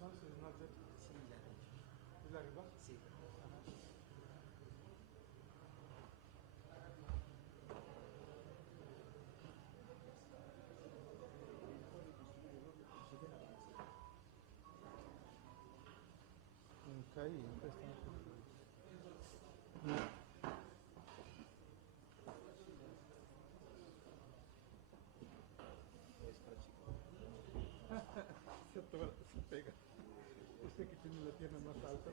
son, c'est Nazet. Sì, Il arriva? sì. Ok, questo se pega. Este que tiene la pierna más alta.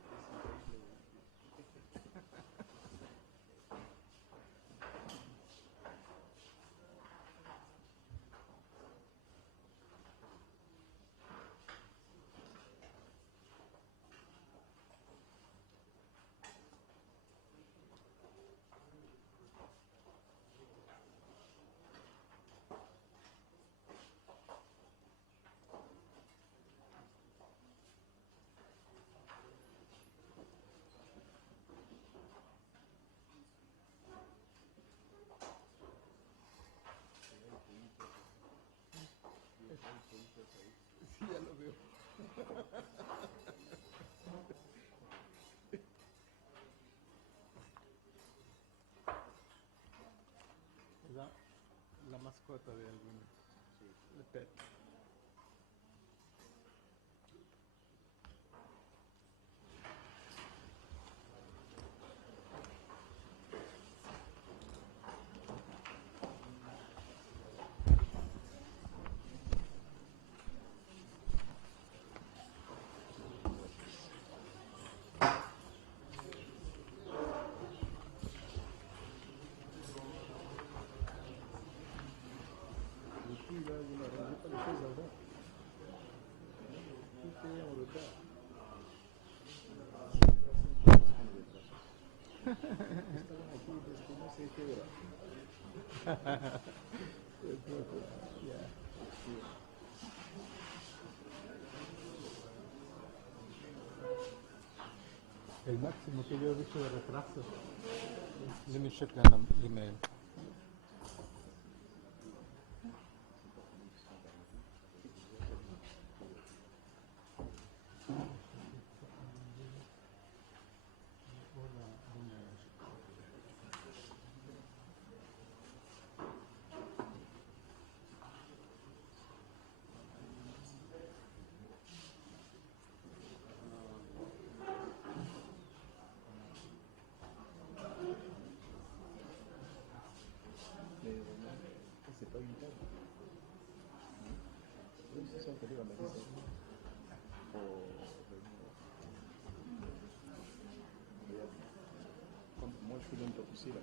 Sí, ya lo veo. La mascota de algún pet. El máximo que yo he visto de retraso. Let me check the email. C'est pas une table. Oui, c'est ça, on peut dire, mais c'est comme moi, je fais même pas pousser là.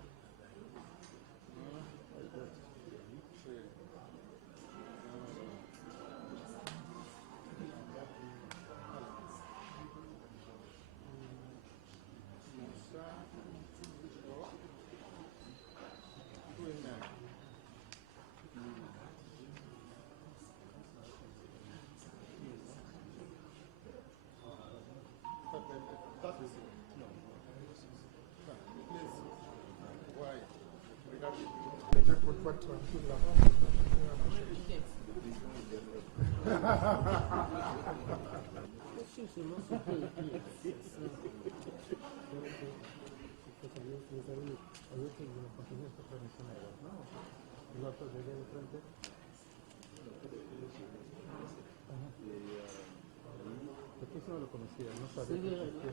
What to Después no lo conocía, no sabía que existía.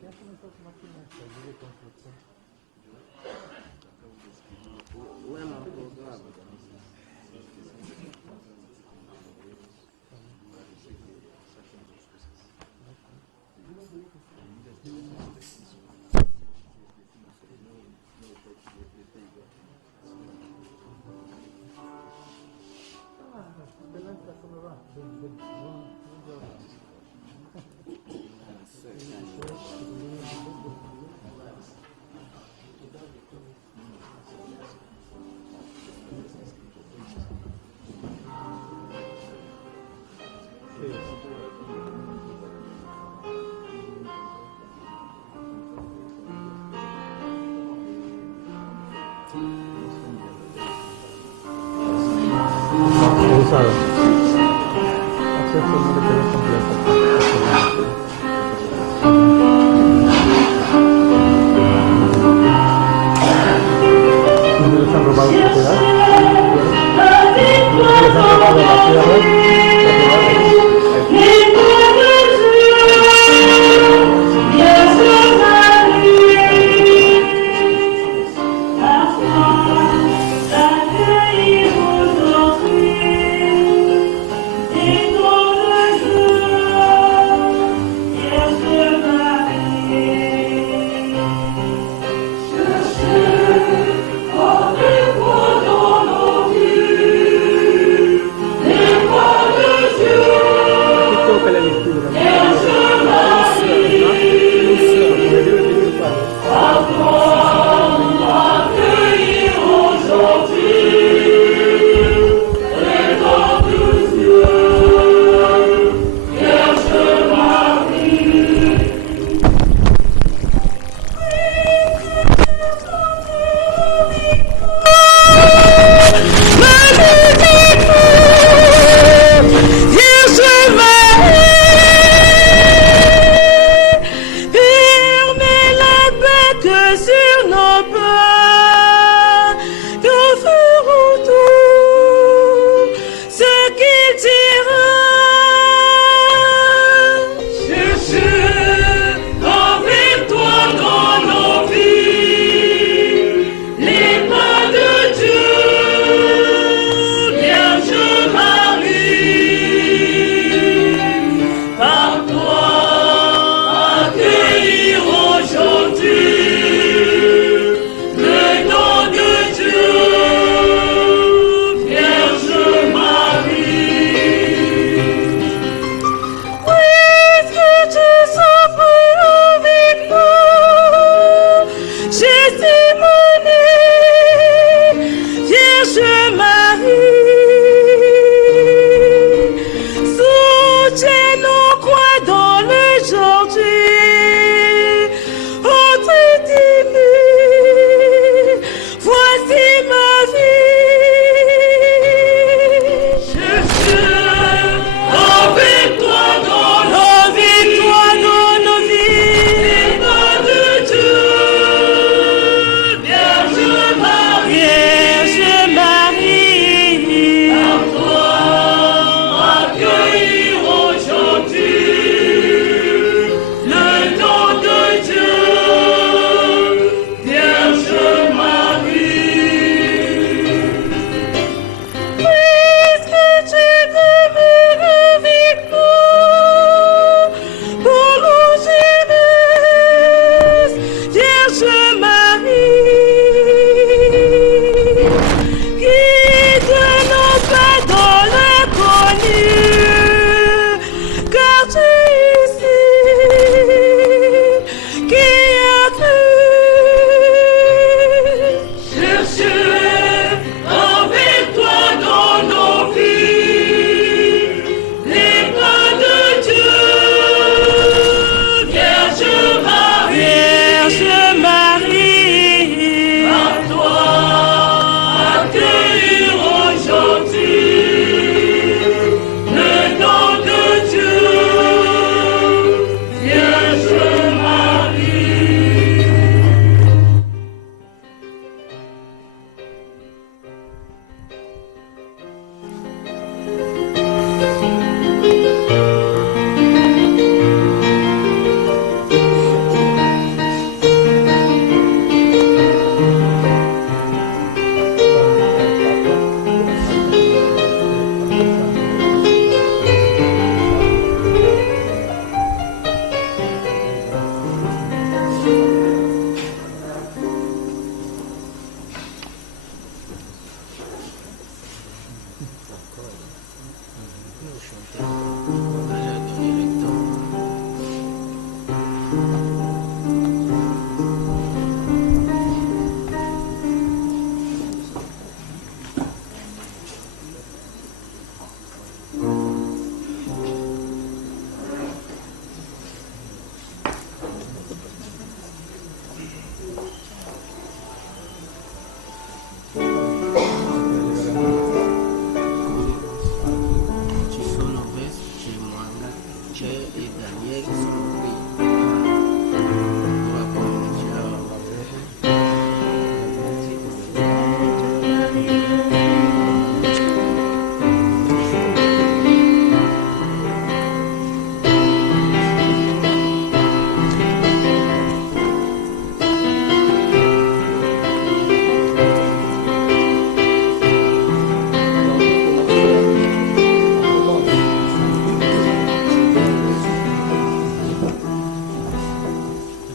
¿Qué hacen esas máquinas allí de construcción? Bueno, pues, Adelante, ¿cómo va? Ven. Rosado. Así es como le quedó completo. ¿No les han robado propiedad? ¿No les han robado la tierra?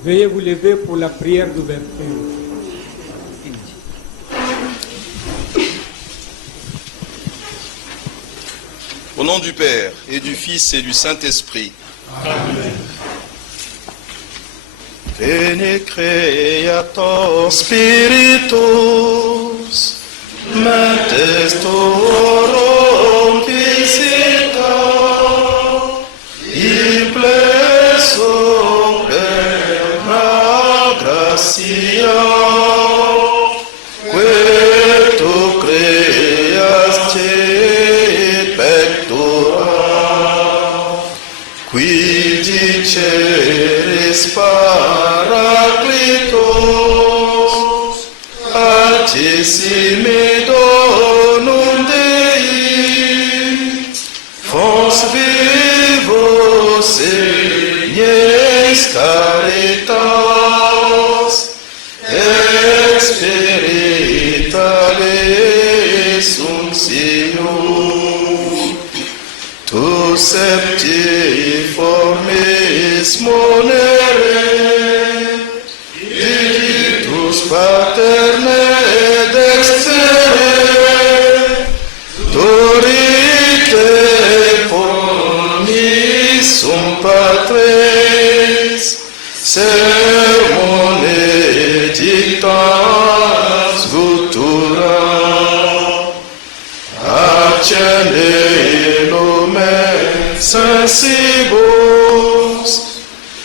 Veuillez vous lever pour la prière d'ouverture. Au nom du Père, et du Fils, et du Saint-Esprit. Amen. Veni Creator Spiritus, mentes tuorum visita, implesum perna gratia, que tu creaste pectora, qui diceris Paracletos, altissimi donum Dei, fons vivos signes caritas, experitales uncium, tu septiformis monere, digitus paterne dextere, dorite promissum patres, sermone dictas gutura, accende lumen sensibus,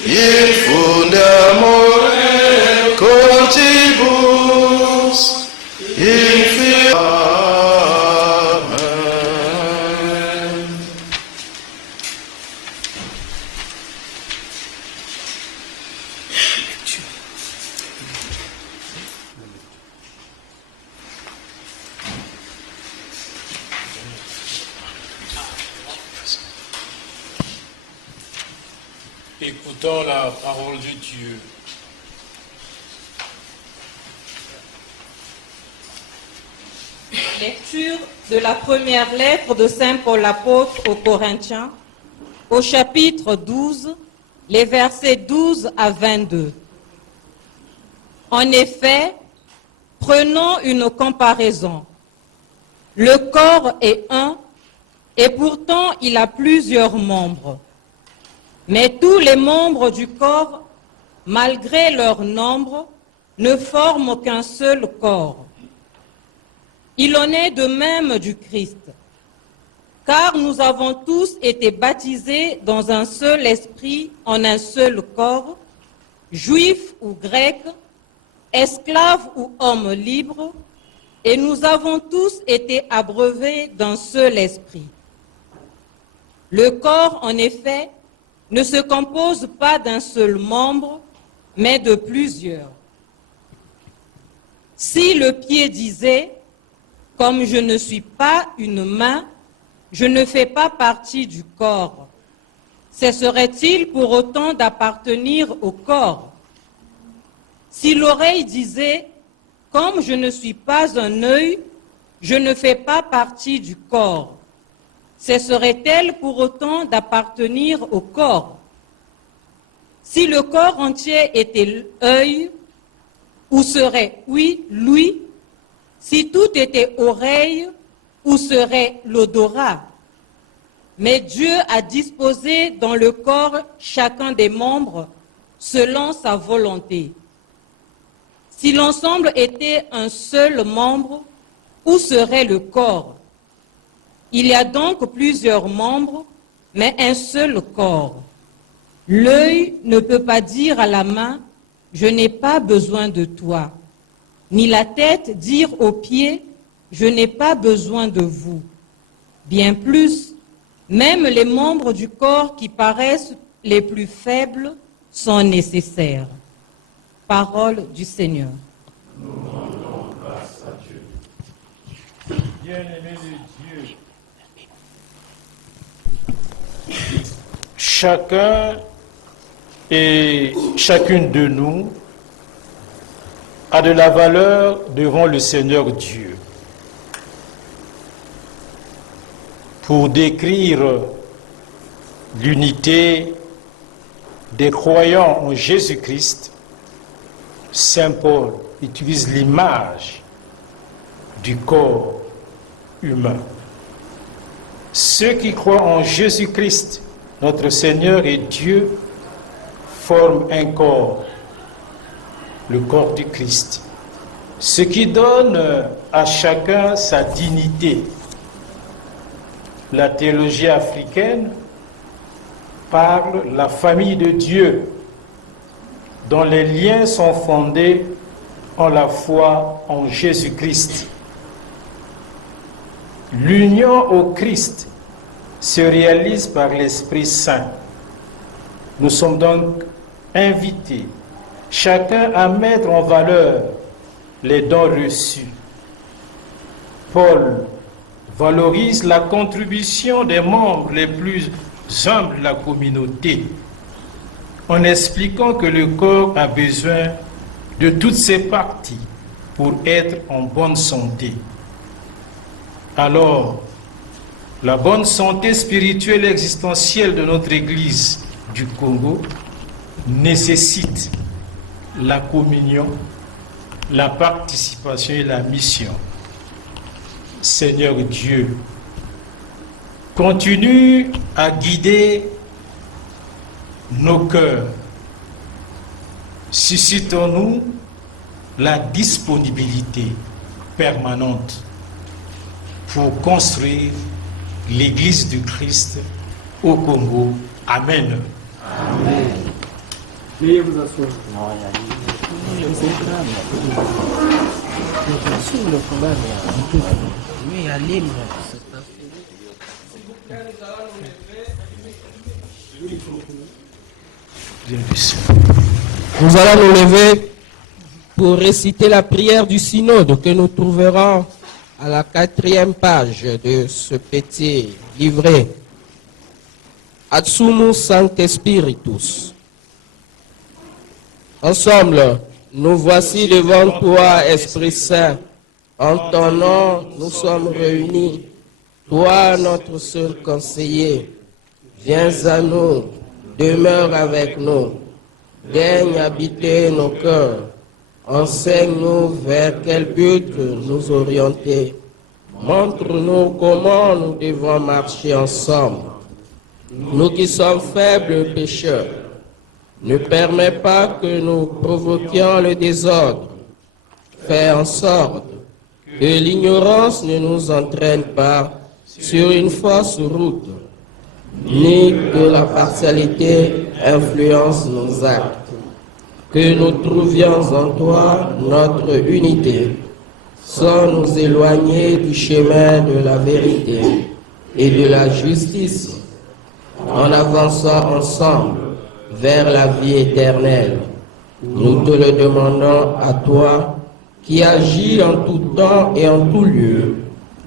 infunde amore cogibus, Amen. Écoutons la parole de Dieu. Lecture de la première lettre de Saint Paul apôtre aux Corinthiens, au chapitre 12, les versets 12 à 22. En effet, prenons une comparaison. Le corps est un, et pourtant il a plusieurs membres. Mais tous les membres du corps, malgré leur nombre, ne forment qu'un seul corps. Il en est de même du Christ, car nous avons tous été baptisés dans un seul esprit, en un seul corps, juifs ou grecs, esclaves ou hommes libres, et nous avons tous été abreuvés d'un seul esprit. Le corps, en effet, ne se compose pas d'un seul membre, mais de plusieurs. Si le pied disait « Comme je ne suis pas une main, je ne fais pas partie du corps », cesserait-il pour autant d'appartenir au corps? Si l'oreille disait « Comme je ne suis pas un œil, je ne fais pas partie du corps », cesserait-elle pour autant d'appartenir au corps? Si le corps entier était œil, où serait, oui, l'ouïe? Si tout était oreille, où serait l'odorat? Mais Dieu a disposé dans le corps chacun des membres selon sa volonté. Si l'ensemble était un seul membre, où serait le corps? Il y a donc plusieurs membres, mais un seul corps. L'œil ne peut pas dire à la main « Je n'ai pas besoin de toi », ni la tête dire aux pieds « Je n'ai pas besoin de vous ». Bien plus, même les membres du corps qui paraissent les plus faibles sont nécessaires. Parole du Seigneur. Nous rendons grâce à Dieu. Bien-aimés de Dieu, chacun et chacune de nous a de la valeur devant le Seigneur Dieu. Pour décrire l'unité des croyants en Jésus-Christ, Saint Paul utilise l'image du corps humain. Ceux qui croient en Jésus-Christ, notre Seigneur et Dieu, forment un corps, le corps du Christ, ce qui donne à chacun sa dignité. La théologie africaine parle de la famille de Dieu, dont les liens sont fondés en la foi en Jésus-Christ. L'union au Christ se réalise par l'Esprit Saint. Nous sommes donc invités, chacun à mettre en valeur les dons reçus. Paul valorise la contribution des membres les plus humbles de la communauté, en expliquant que le corps a besoin de toutes ses parties pour être en bonne santé. Alors, la bonne santé spirituelle et existentielle de notre Église du Congo nécessite la communion, la participation et la mission. Seigneur Dieu, continue à guider nos cœurs. Suscitons-nous la disponibilité permanente pour construire l'Église du Christ au Congo. Amen. Amen. Veuillez vous asseoir. Nous allons nous lever pour réciter la prière du synode que nous trouverons à la 4e page de ce petit livret. Adsumus Sancte Spiritus. Ensemble, nous voici devant toi, Esprit Saint. En ton nom, nous sommes réunis. Toi, notre seul conseiller, viens à nous, demeure avec nous. Daigne habiter nos cœurs. Enseigne-nous vers quel but nous orienter. Montre-nous comment nous devons marcher ensemble. Nous qui sommes faibles pécheurs, ne permets pas que nous provoquions le désordre. Fais en sorte que l'ignorance ne nous entraîne pas sur une fausse route, ni que la partialité influence nos actes. Que nous trouvions en toi notre unité, sans nous éloigner du chemin de la vérité et de la justice, en avançant ensemble vers la vie éternelle. Nous te le demandons à toi, qui agis en tout temps et en tout lieu,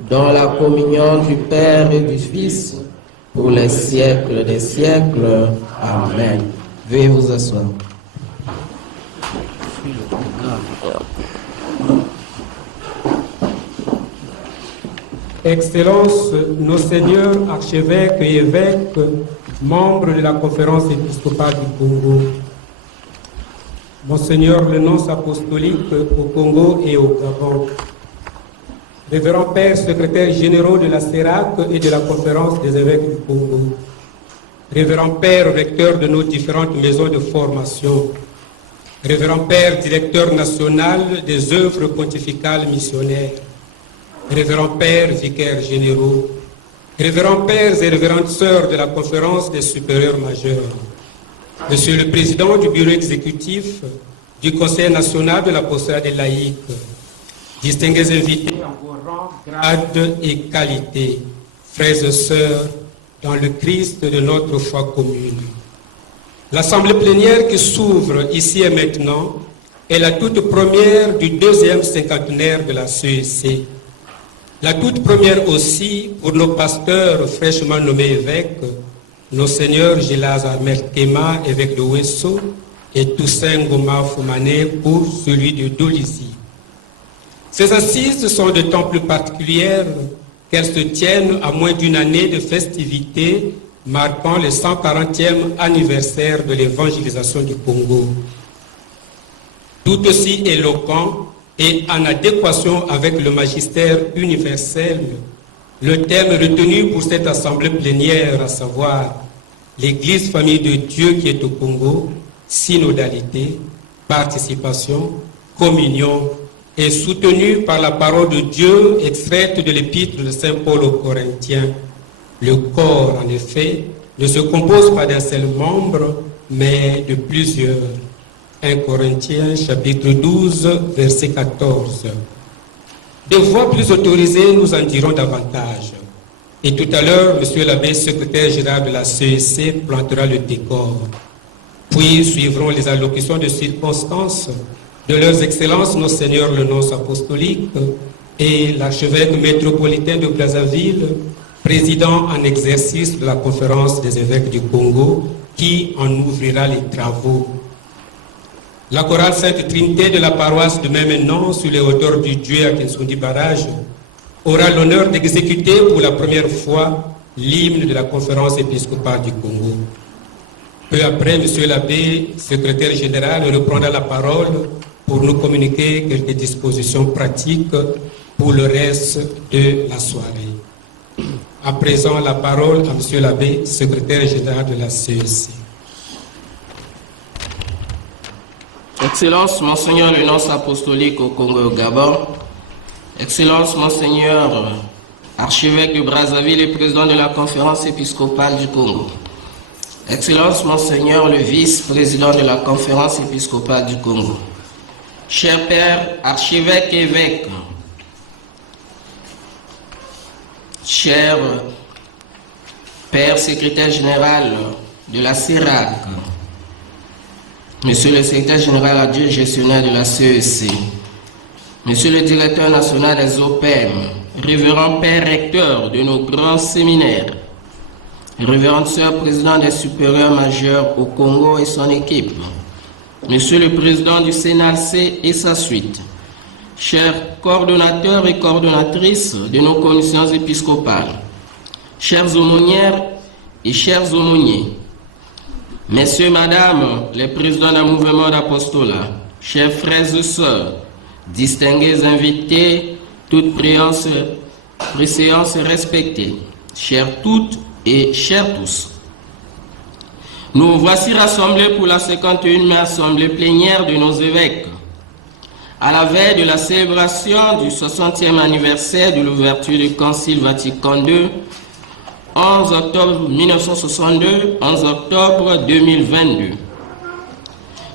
dans la communion du Père et du Fils, pour les siècles des siècles. Amen. Veuillez vous asseoir. Excellences, nos seigneurs, archevêques et évêques, membres de la conférence épiscopale du Congo, Monseigneur le nonce apostolique au Congo et au Gabon, Révérend Père, secrétaire généraux de la CERAC et de la conférence des évêques du Congo, Révérend Père, recteur de nos différentes maisons de formation, Révérend Père, directeur national des œuvres pontificales missionnaires, Révérend Père, vicaires généraux, Révérends Pères et Révérentes Sœurs de la conférence des supérieurs majeurs, Monsieur le Président du bureau exécutif du Conseil national de l'apostolat des laïcs, distingués invités en vos rangs, grades et qualités, frères et sœurs, dans le Christ de notre foi commune. L'assemblée plénière qui s'ouvre ici et maintenant est la toute première du 2e cinquantenaire de la CEC. La toute première aussi pour nos pasteurs fraîchement nommés évêques, nos seigneurs Gilaz Merkema, évêque de Ouesso, et Toussaint Goma Foumane pour celui de Dolisie. Ces assises sont de temps plus particulières qu'elles se tiennent à moins d'une année de festivités marquant le 140e anniversaire de l'évangélisation du Congo. tout aussi éloquent et en adéquation avec le magistère universel, le thème retenu pour cette assemblée plénière, à savoir l'Église famille de Dieu qui est au Congo, synodalité, participation, communion, est soutenu par la parole de Dieu extraite de l'épître de Saint Paul aux Corinthiens. Le corps, en effet, ne se compose pas d'un seul membre, mais de plusieurs. 1 Corinthiens chapitre 12, verset 14. De voix plus autorisées, nous en dirons davantage. Et tout à l'heure, M. l'abbé secrétaire général de la CEC plantera le décor. Puis suivront les allocutions de circonstances de leurs excellences, nos seigneurs le nonce apostolique et l'archevêque métropolitain de Brazzaville, président en exercice de la conférence des évêques du Congo, qui en ouvrira les travaux. La chorale Sainte Trinité de la paroisse de même nom, sur les hauteurs du Dieu à Kinsundi Barrage, aura l'honneur d'exécuter pour la première fois l'hymne de la conférence épiscopale du Congo. Peu après, M. l'abbé, secrétaire général, reprendra la parole pour nous communiquer quelques dispositions pratiques pour le reste de la soirée. À présent, la parole à M. l'abbé, secrétaire général de la CEC. Excellence, Monseigneur le nonce apostolique au Congo et au Gabon, Excellence, Monseigneur archevêque de Brazzaville et président de la conférence épiscopale du Congo, Excellence, Monseigneur le vice-président de la conférence épiscopale du Congo, chers pères, archevêques et évêques, chers pères secrétaire général de la CERAC, Monsieur le secrétaire général adjoint gestionnaire de la CEC, Monsieur le directeur national des OPEM, révérend père recteur de nos grands séminaires, révérende sœur président des supérieurs majeurs au Congo et son équipe, Monsieur le président du CNALC et sa suite, chers coordonnateurs et coordonnatrices de nos commissions épiscopales, chères aumônières et chers aumôniers, Messieurs, Madame, les présidents d'un mouvement d'apostolat, chers frères et sœurs, distingués invités, toutes préséances respectées, chères toutes et chers tous. Nous voici rassemblés pour la 51e assemblée plénière de nos évêques, à la veille de la célébration du 60e anniversaire de l'ouverture du Concile Vatican II, 11 octobre 1962, 11 octobre 2022.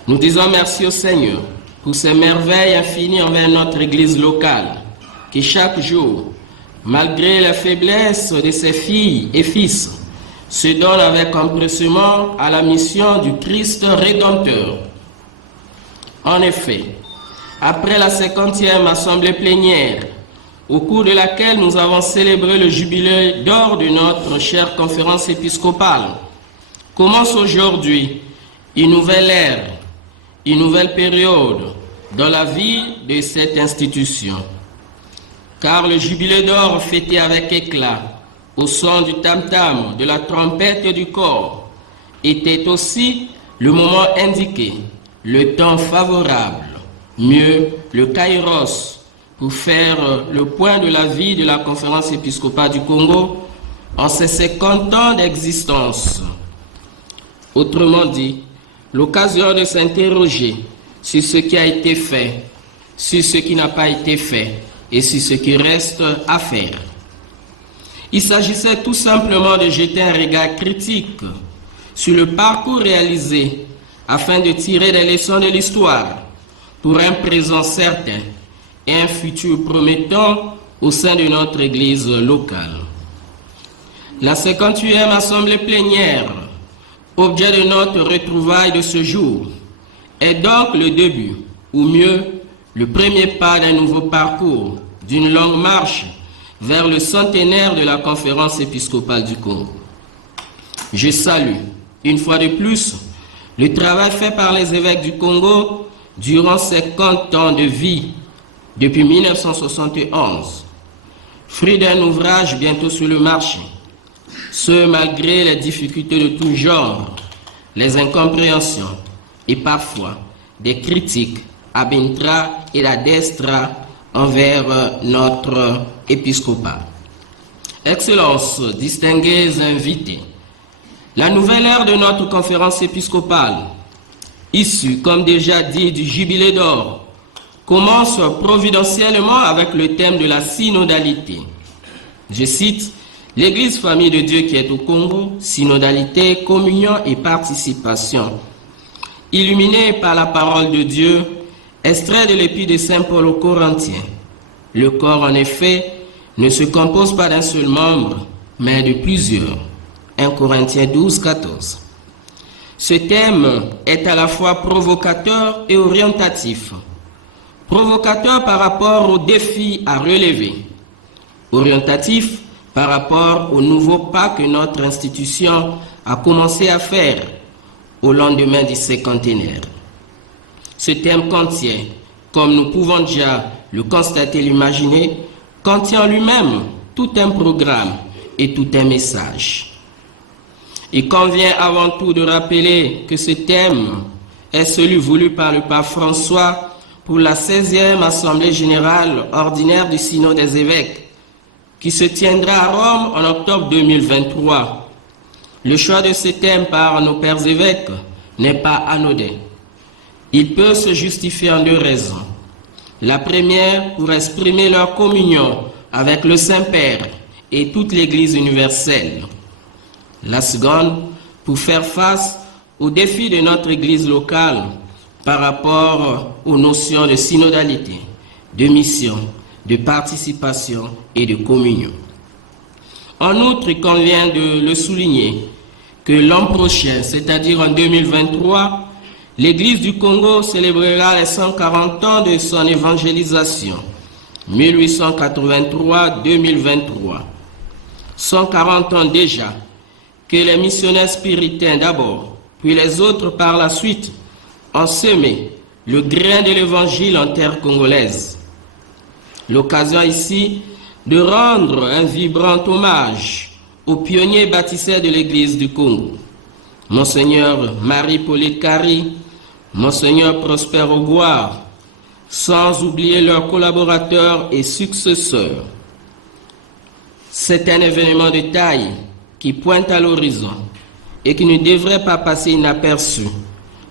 Nous disons merci au Seigneur pour ses merveilles infinies envers notre Église locale, qui chaque jour, malgré la faiblesse de ses filles et fils, se donne avec empressement à la mission du Christ Rédempteur. En effet, après la 50e assemblée plénière, au cours de laquelle nous avons célébré le jubilé d'or de notre chère conférence épiscopale, commence aujourd'hui une nouvelle ère, une nouvelle période dans la vie de cette institution. Car le jubilé d'or fêté avec éclat, au son du tam-tam, de la trompette et du cor, était aussi le moment indiqué, le temps favorable, mieux le kairos, pour faire le point de la vie de la conférence épiscopale du Congo en ses 50 ans d'existence. Autrement dit, l'occasion de s'interroger sur ce qui a été fait, sur ce qui n'a pas été fait et sur ce qui reste à faire. Il s'agissait tout simplement de jeter un regard critique sur le parcours réalisé afin de tirer des leçons de l'histoire pour un présent certain et un futur promettant au sein de notre Église locale. La 51e assemblée plénière, objet de notre retrouvaille de ce jour, est donc le début, ou mieux, le premier pas d'un nouveau parcours, d'une longue marche vers le centenaire de la conférence épiscopale du Congo. Je salue, une fois de plus, le travail fait par les évêques du Congo durant 50 ans de vie, depuis 1971, fruit d'un ouvrage bientôt sur le marché, ce malgré les difficultés de tout genre, les incompréhensions et parfois des critiques à Bintra et à Destra envers notre épiscopat. Excellences, distingués invités, la nouvelle ère de notre conférence épiscopale, issue, comme déjà dit, du Jubilé d'or, commence providentiellement avec le thème de la synodalité. Je cite, « L'Église famille de Dieu qui est au Congo, synodalité, communion et participation. » Illuminée par la parole de Dieu, extrait de l'épître de Saint Paul aux Corinthiens. Le corps, en effet, ne se compose pas d'un seul membre, mais de plusieurs. 1 Corinthiens 12, 14. Ce thème est à la fois provocateur et orientatif. Provocateur par rapport aux défis à relever. Orientatif par rapport au nouveau pas que notre institution a commencé à faire au lendemain du cinquantenaire. Ce thème contient, comme nous pouvons déjà le constater et l'imaginer, contient en lui-même tout un programme et tout un message. Il convient avant tout de rappeler que ce thème est celui voulu par le pape François pour la 16e Assemblée générale ordinaire du Synode des évêques, qui se tiendra à Rome en octobre 2023. Le choix de ce thème par nos pères évêques n'est pas anodin. Il peut se justifier en deux raisons. La première, pour exprimer leur communion avec le Saint-Père et toute l'Église universelle. La seconde, pour faire face aux défis de notre Église locale par rapport aux notions de synodalité, de mission, de participation et de communion. En outre, il convient de le souligner que l'an prochain, c'est-à-dire en 2023, l'Église du Congo célébrera les 140 ans de son évangélisation, 1883-2023. 140 ans déjà que les missionnaires spiritains d'abord, puis les autres par la suite, ont semé le grain de l'Évangile en terre congolaise. L'occasion ici de rendre un vibrant hommage aux pionniers bâtisseurs de l'Église du Congo, Monseigneur Marie-Paulette Kari, Monseigneur Prosper Ogouard, sans oublier leurs collaborateurs et successeurs. C'est un événement de taille qui pointe à l'horizon et qui ne devrait pas passer inaperçu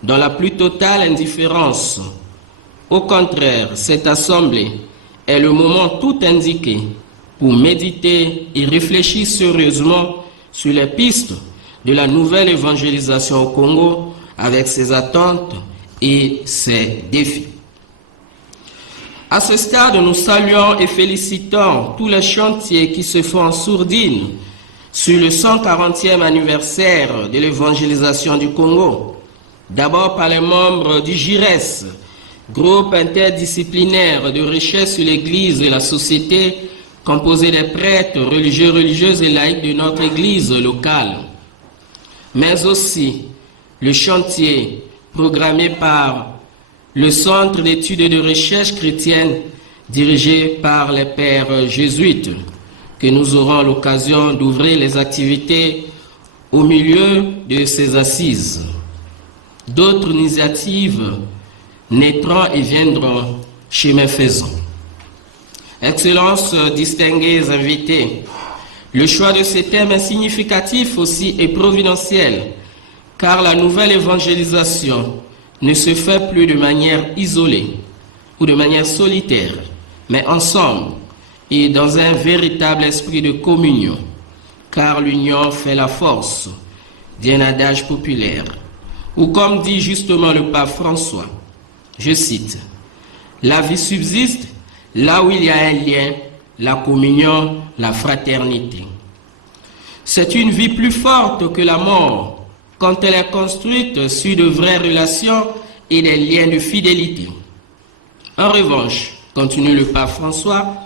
dans la plus totale indifférence. Au contraire, cette assemblée est le moment tout indiqué pour méditer et réfléchir sérieusement sur les pistes de la nouvelle évangélisation au Congo avec ses attentes et ses défis. À ce stade, nous saluons et félicitons tous les chantiers qui se font en sourdine sur le 140e anniversaire de l'évangélisation du Congo. D'abord par les membres du GIRES, groupe interdisciplinaire de recherche sur l'Église et la société, composé des prêtres, religieux, religieuses et laïcs de notre Église locale. Mais aussi le chantier programmé par le Centre d'études et de recherche chrétienne dirigé par les pères jésuites, que nous aurons l'occasion d'ouvrir les activités au milieu de ces assises. D'autres initiatives naîtront et viendront chemin faisant. Excellences, distingués invités, le choix de ces thèmes est significatif aussi et providentiel, car la nouvelle évangélisation ne se fait plus de manière isolée ou de manière solitaire, mais ensemble et dans un véritable esprit de communion, car l'union fait la force, dit un adage populaire, ou comme dit justement le pape François, je cite, « La vie subsiste là où il y a un lien, la communion, la fraternité. » C'est une vie plus forte que la mort, quand elle est construite sur de vraies relations et des liens de fidélité. En revanche, continue le pape François,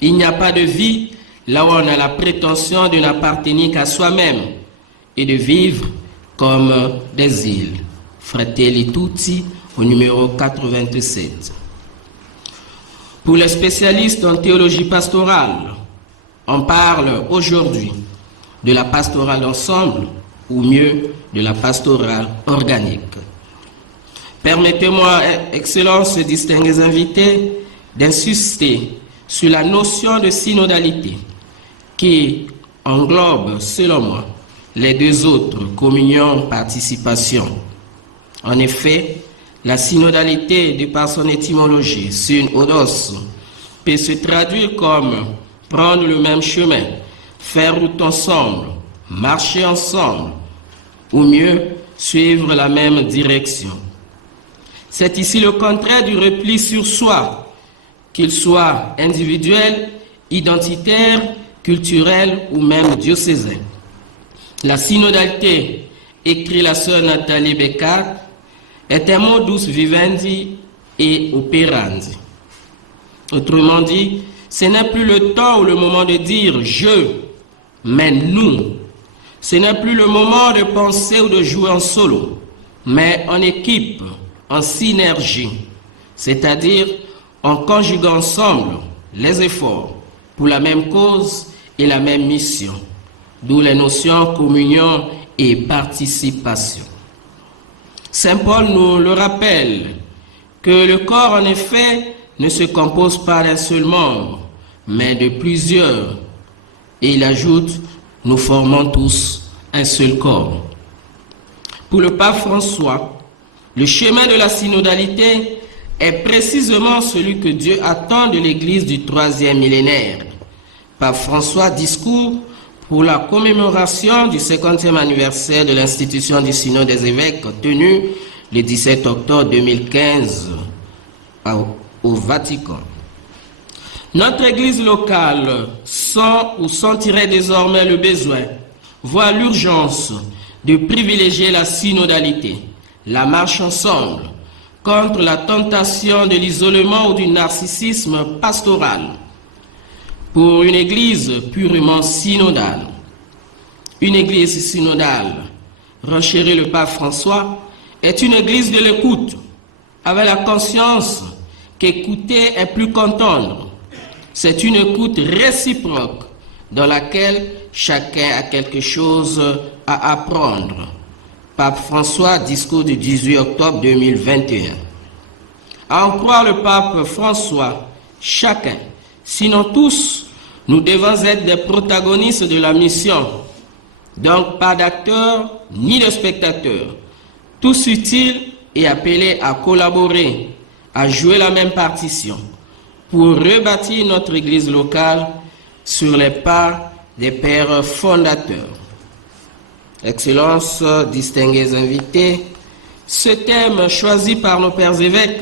il n'y a pas de vie là où on a la prétention de n'appartenir qu'à soi-même et de vivre comme des îles. Fratelli Tutti, au numéro 87. Pour les spécialistes en théologie pastorale, on parle aujourd'hui de la pastorale d'ensemble, ou mieux, de la pastorale organique. Permettez-moi, Excellences et distingués invités, d'insister sur la notion de synodalité qui englobe, selon moi, les deux autres, communion, participation. En effet, la synodalité, de par son étymologie, synodos, peut se traduire comme prendre le même chemin, faire route ensemble, marcher ensemble, ou mieux, suivre la même direction. C'est ici le contraire du repli sur soi, qu'il soit individuel, identitaire, culturel ou même diocésain. La synodalité, écrit la sœur Nathalie Beccard, est un modus vivendi et operandi. Autrement dit, ce n'est plus le temps ou le moment de dire « je », mais « nous ». Ce n'est plus le moment de penser ou de jouer en solo, mais en équipe, en synergie, c'est-à-dire en conjuguant ensemble les efforts pour la même cause et la même mission, d'où les notions communion et participation. Saint Paul nous le rappelle que le corps, en effet, ne se compose pas d'un seul membre, mais de plusieurs. Et il ajoute, nous formons tous un seul corps. Pour le pape François, le chemin de la synodalité est précisément celui que Dieu attend de l'Église du 3e millénaire. Pape François, discours pour la commémoration du 50e anniversaire de l'institution du Synode des évêques tenu le 17 octobre 2015 au Vatican. Notre Église locale sent ou sentirait désormais le besoin, voire l'urgence de privilégier la synodalité, la marche ensemble, contre la tentation de l'isolement ou du narcissisme pastoral, pour une Église purement synodale. Une Église synodale, renchérit le pape François, est une Église de l'écoute, avec la conscience qu'écouter est plus qu'entendre. C'est une écoute réciproque dans laquelle chacun a quelque chose à apprendre. Pape François, discours du 18 octobre 2021. À en croire le pape François, chacun, sinon tous, nous devons être des protagonistes de la mission. Donc pas d'acteurs ni de spectateurs, tous utiles et appelés à collaborer, à jouer la même partition, pour rebâtir notre Église locale sur les pas des pères fondateurs. Excellences, distingués invités, ce thème choisi par nos pères évêques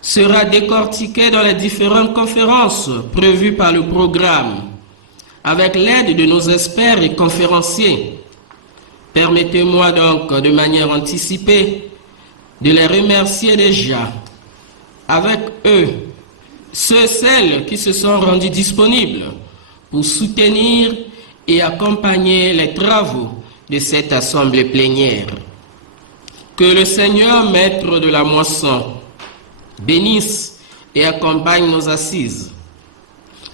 sera décortiqué dans les différentes conférences prévues par le programme, avec l'aide de nos experts et conférenciers. Permettez-moi donc, de manière anticipée, de les remercier déjà, avec eux, ceux et celles qui se sont rendus disponibles pour soutenir et accompagner les travaux de cette assemblée plénière. Que le Seigneur, maître de la moisson, bénisse et accompagne nos assises,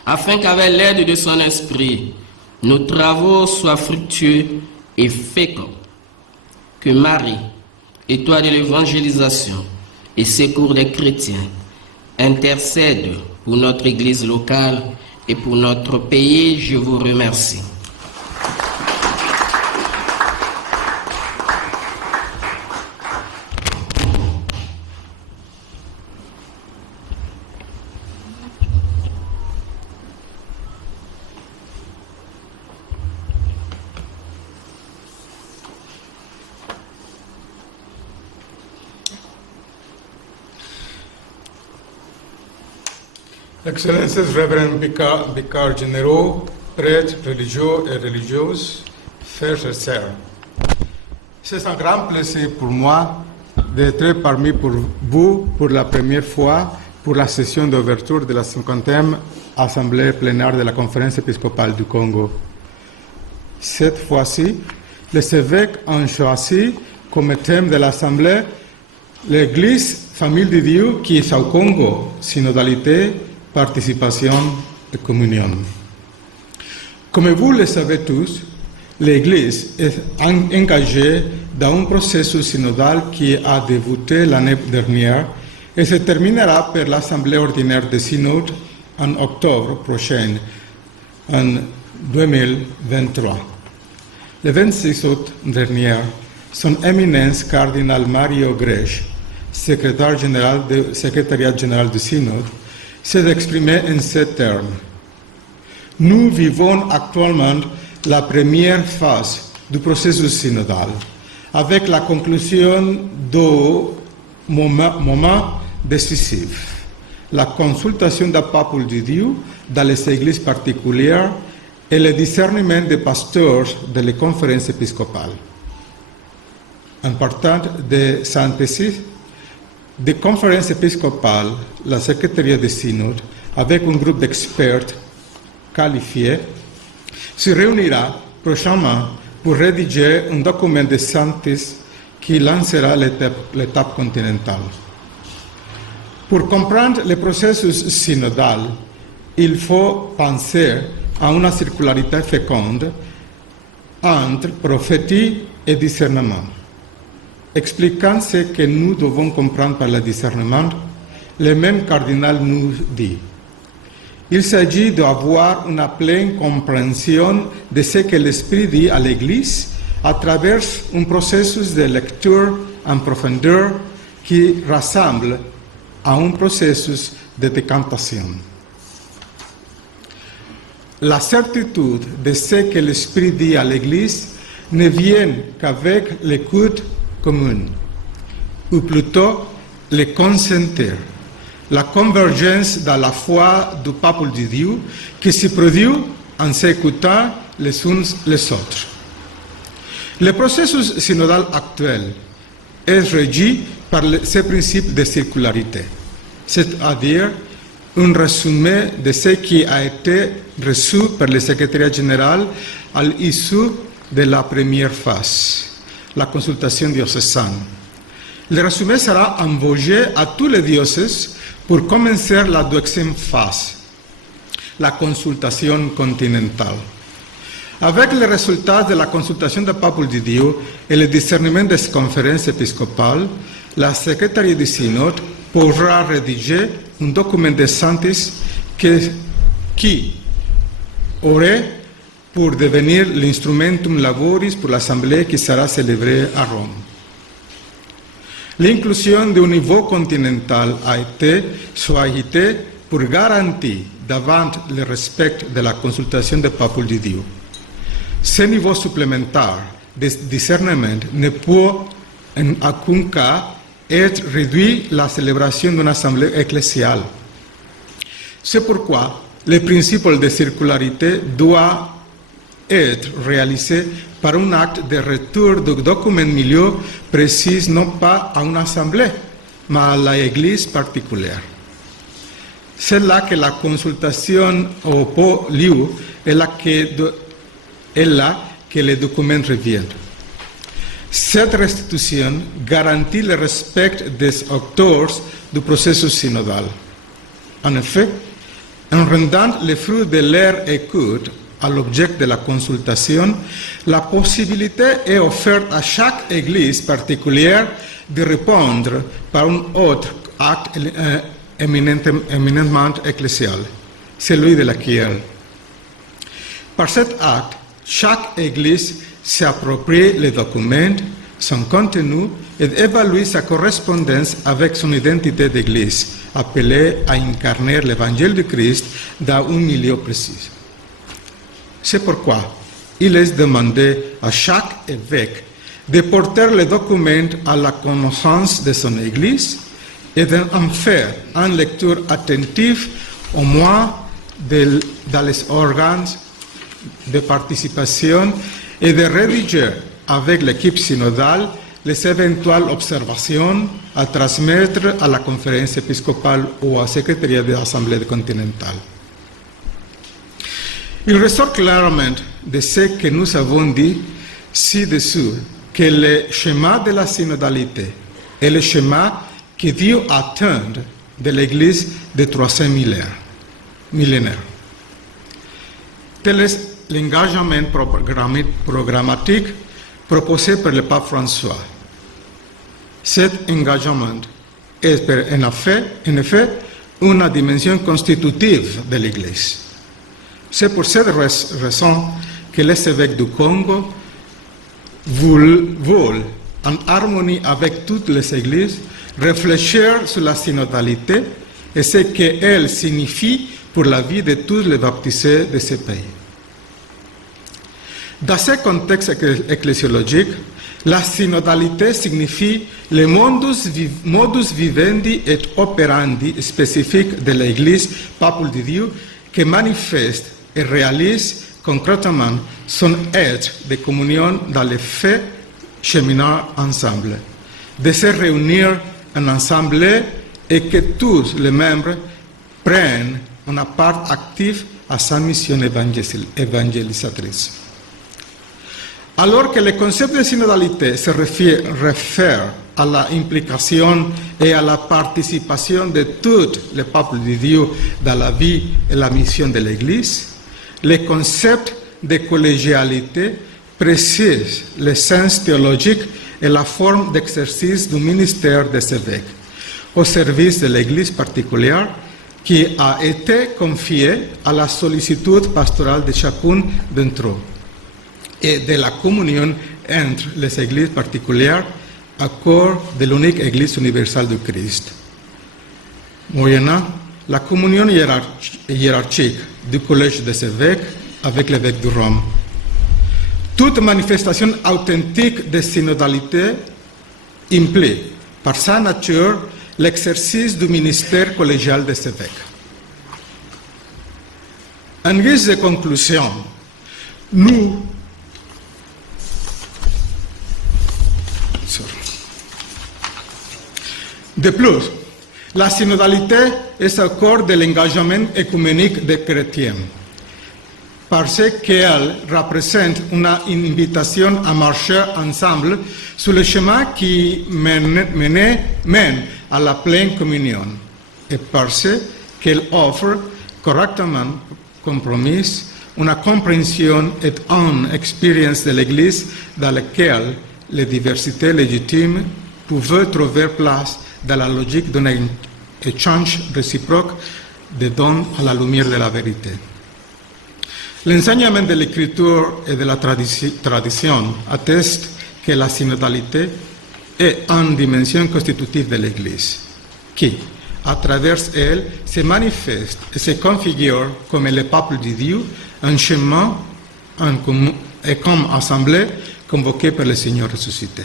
afin qu'avec l'aide de son esprit, nos travaux soient fructueux et féconds. Que Marie, étoile de l'évangélisation et secours des chrétiens, intercède pour notre Église locale et pour notre pays. Je vous remercie. Excellences, Révérends Vicars généraux, prêtres, religieux et religieuses, frères et sœurs. C'est un grand plaisir pour moi d'être parmi vous pour la première fois pour la session d'ouverture de la 50e Assemblée plénière de la Conférence épiscopale du Congo. Cette fois-ci, les évêques ont choisi comme thème de l'Assemblée l'Église, famille de Dieu qui est au Congo, synodalité, participation et communion. Comme vous le savez tous, l'Église est engagée dans un processus synodal qui a débuté l'année dernière et se terminera par l'Assemblée ordinaire de synode en octobre prochain, en 2023. Le 26 août dernier, Son Éminence cardinal Mario Grech, secrétaire secrétariat général du synode, s'est exprimé en ces termes. Nous vivons actuellement la première phase du processus synodal, avec la conclusion du moment décisif, la consultation du peuple de Dieu dans les églises particulières et le discernement des pasteurs de la conférence épiscopale. En partant de synthèse des conférences épiscopales, la secrétariat de synode, avec un groupe d'experts qualifiés, se réunira prochainement pour rédiger un document de synthèse qui lancera l'étape continentale. Pour comprendre le processus synodal, il faut penser à une circularité féconde entre prophétie et discernement. Expliquant ce que nous devons comprendre par le discernement, le même cardinal nous dit: il s'agit d'avoir une pleine compréhension de ce que l'Esprit dit à l'Église à travers un processus de lecture en profondeur qui ressemble à un processus de décantation. La certitude de ce que l'Esprit dit à l'Église ne vient qu'avec l'écoute commune, ou plutôt le consentir, la convergence dans la foi du peuple de Dieu qui se produit en s'écoutant les uns les autres. Le processus synodal actuel est régi par ces principes de circularité, c'est-à-dire un résumé de ce qui a été reçu par le secrétariat général à l'issue de la première phase, la consultation diocésaine. Le résumé sera envoyé à tous les diocèses pour commencer la deuxième phase, la consultation continentale. Avec les résultats de la consultation du peuple de Dieu et le discernement des conférences épiscopales, la secrétariat du synode pourra rédiger un document de synthèse qui aurait pour devenir l'instrumentum laboris pour l'Assemblée qui sera célébrée à Rome. L'inclusion du niveau continental a été choisie pour garantir davant le respect de la consultation du peuple de Dieu. Ce niveau supplémentaire de discernement ne peut en aucun cas être réduit à la célébration d'une assemblée ecclésiale. C'est pourquoi le principe de circularité doit être réalisé par un acte de retour du document milieu précis non pas à une assemblée, mais à l'Église particulière. C'est là que la consultation au pot lieu est là que les documents reviennent. Cette restitution garantit le respect des acteurs du processus synodal. En effet, en rendant les fruits de leur écoute à l'objet de la consultation, la possibilité est offerte à chaque Église particulière de répondre par un autre acte éminemment ecclésial, celui de la Kyrie. Par cet acte, chaque Église s'approprie le document, son contenu et évalue sa correspondance avec son identité d'Église, appelée à incarner l'Évangile du Christ dans un milieu précis. C'est pourquoi il est demandé à chaque évêque de porter le document à la connaissance de son Église et d'en faire une lecture attentive au moins dans les organes de participation et de rédiger avec l'équipe synodale les éventuelles observations à transmettre à la conférence épiscopale ou au secrétariat de l'Assemblée continentale. Il ressort clairement de ce que nous avons dit ci-dessous que le schéma de la synodalité est le schéma que Dieu attend de l'Église des 300 millénaires. Telle est l'engagement programmatique proposé par le pape François. Cet engagement est en effet une dimension constitutive de l'Église. C'est pour cette raison que les évêques du Congo veulent, en harmonie avec toutes les églises, réfléchir sur la synodalité et ce qu'elle signifie pour la vie de tous les baptisés de ce pays. Dans ce contexte ecclésiologique, la synodalité signifie le modus vivendi et operandi spécifique de l'Église Peuple de Dieu qui manifeste et réalise concrètement son être de communion dans les faits cheminant ensemble, de se réunir en assemblée et que tous les membres prennent une part active à sa mission évangélisatrice. Alors que le concept de synodalité se réfère à l'implication et à la participation de tous les peuples de Dieu dans la vie et la mission de l'Église, le concept de collégialité précise le sens théologique et la forme d'exercice du ministère des évêques au service de l'Église particulière qui a été confiée à la sollicitude pastorale de chacun d'entre eux et de la communion entre les églises particulières à corps de l'unique Église universelle du Christ. Moyennant la communion hiérarchique du collège des évêques avec l'évêque de Rome. Toute manifestation authentique de synodalité implique, par sa nature, l'exercice du ministère collégial des évêques. En guise de conclusion, de plus, la synodalité est au cœur de l'engagement écuménique des chrétiens, parce qu'elle représente une invitation à marcher ensemble sur le chemin qui mène à la pleine communion, et parce qu'elle offre correctement compromis une compréhension et une expérience de l'Église dans laquelle les diversités légitimes pouvaient trouver place dans la logique d'un échange réciproque de dons à la lumière de la vérité. L'enseignement de l'Écriture et de la tradition atteste que la synodalité est une dimension constitutive de l'Église, qui, à travers elle, se manifeste et se configure comme le peuple de Dieu, un chemin et comme assemblée convoquée par le Seigneur ressuscité.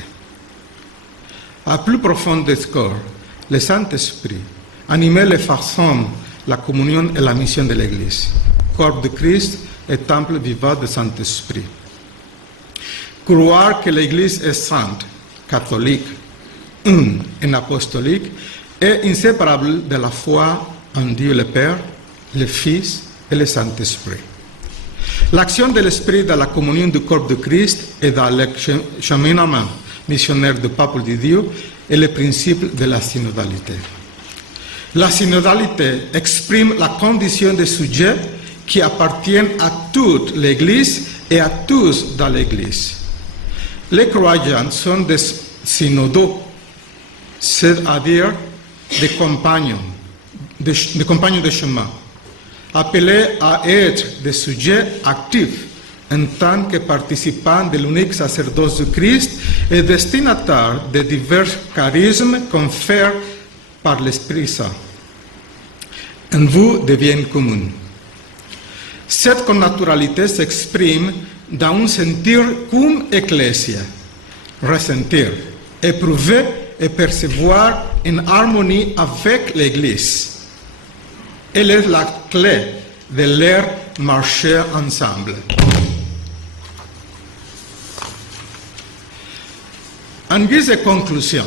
À plus profond score, le Saint-Esprit animait les façons, la communion et la mission de l'Église, corps de Christ et temple vivant du Saint-Esprit. Croire que l'Église est sainte, catholique, une et apostolique est inséparable de la foi en Dieu le Père, le Fils et le Saint-Esprit. L'action de l'Esprit dans la communion du corps de Christ et dans le cheminement missionnaire du peuple de Dieu est le principe de la synodalité. La synodalité exprime la condition des sujets qui appartiennent à toute l'Église et à tous dans l'Église. Les croyants sont des synodaux, c'est-à-dire des compagnons de chemin, appelés à être des sujets actifs en tant que participants de l'unique sacerdoce du Christ et destinataires de divers charismes conférés par l'Esprit Saint, en vue de bien commun. Cette connaturalité s'exprime dans un sentir comme ecclésia, ressentir, éprouver et percevoir en harmonie avec l'Église. Elle est la clé de leur marcher ensemble. En guise de conclusion,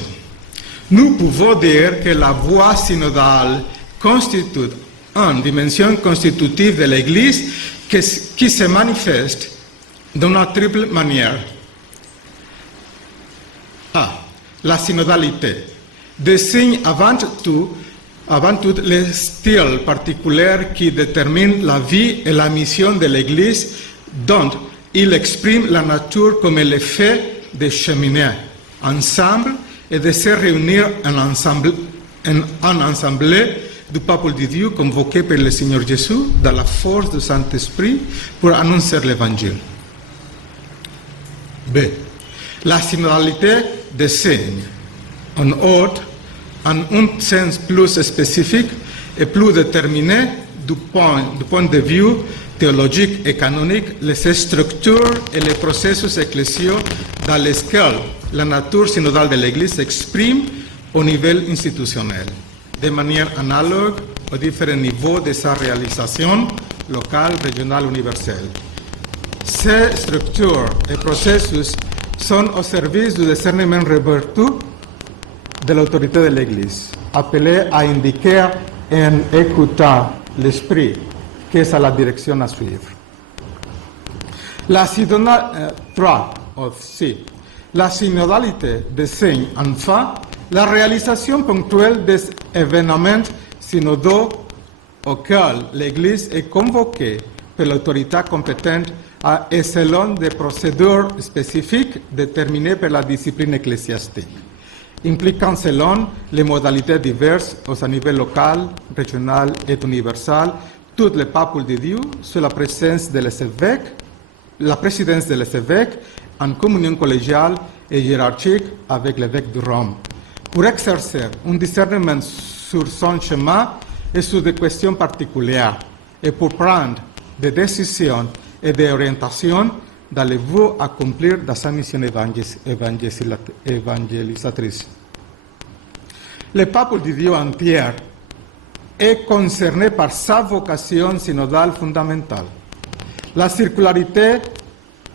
nous pouvons dire que la voie synodale constitue une dimension constitutive de l'Église qui se manifeste d'une triple manière. La synodalité désigne avant tout le style particulier qui détermine la vie et la mission de l'Église dont il exprime la nature comme l'effet de cheminer ensemble et de se réunir en assemblée du peuple de Dieu convoqué par le Seigneur Jésus dans la force du Saint-Esprit pour annoncer l'Évangile. B. La synodalité des signes, en outre, en un sens plus spécifique et plus déterminé du point de vue théologique et canonique, les structures et les processus ecclésiaux dans lesquels la nature synodale de l'Église s'exprime au niveau institutionnel, de manière analogue aux différents niveaux de sa réalisation locale, régionale, universelle. Ces structures et processus sont au service du discernement revertu de l'autorité de l'Église, appelée à indiquer en écoutant l'Esprit quelle est la direction à suivre. La synodalité des signes, enfin, la réalisation ponctuelle des événements synodaux auxquels l'Église est convoquée par l'autorité compétente et selon des procédures spécifiques déterminées par la discipline ecclésiastique, impliquant selon les modalités diverses au niveau local, régional et universel, tout le peuple de Dieu sous la présidence de l'évêque en communion collégiale et hiérarchique avec l'évêque de Rome, pour exercer un discernement sur son chemin et sur des questions particulières, et pour prendre des décisions et des orientations dans le but accomplir dans sa mission évangélisatrice. Le peuple de Dieu entier est concerné par sa vocation synodale fondamentale. La circularité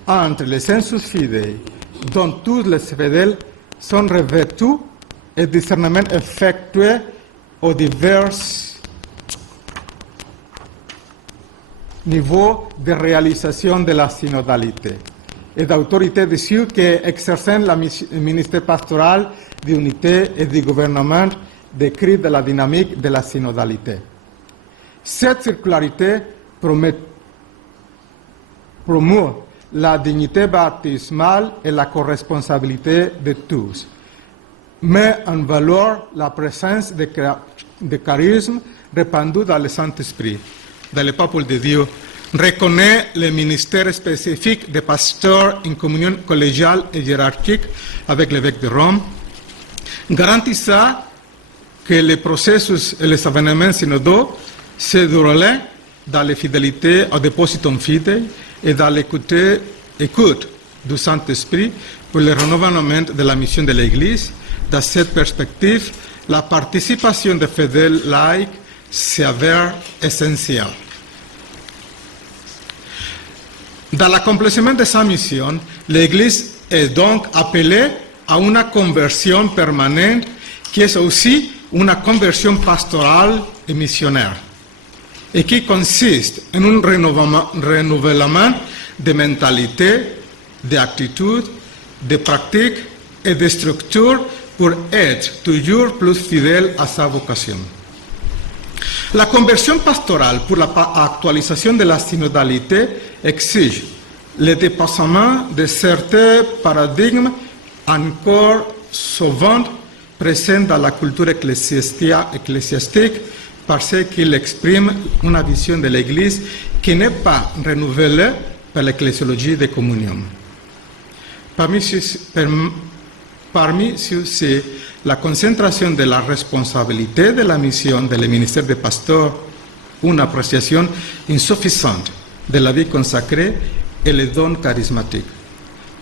entre les sensus fidei, dont tous les fidèles sont revêtus, et discernement effectué aux divers niveaux de réalisation de la synodalité, et d'autorité de ceux qui exercent le ministère pastoral d'unité et du gouvernement décrit de la dynamique de la synodalité. Cette circularité promeut la dignité baptismale et la corresponsabilité de tous, met en valeur la présence de charismes répandus dans le Saint-Esprit, dans le peuple de Dieu, reconnaît le ministère spécifique des pasteurs en communion collégiale et hiérarchique avec l'évêque de Rome, garantissant que les processus et les événements synodaux se déroulent dans la fidélité au Depositum Fidei et dans l'écoute du Saint-Esprit pour le renouvellement de la mission de l'Église. Dans cette perspective, la participation des fidèles laïcs s'avère essentielle. Dans l'accomplissement de sa mission, l'Église est donc appelée à une conversion permanente qui est aussi une conversion pastorale et missionnaire, et qui consiste en un renouvellement de mentalité, d'attitude, de pratiques et de structures pour être toujours plus fidèle à sa vocation. La conversion pastorale pour l'actualisation de la synodalité exige le dépassement de certains paradigmes encore souvent présents dans la culture ecclésiastique parce qu'il exprime une vision de l'Église qui n'est pas renouvelée par l'ecclésiologie de communion. Parmi ceux-ci, la concentration de la responsabilité de la mission dans le ministère des pasteurs, une appréciation insuffisante de la vie consacrée et les dons charismatiques,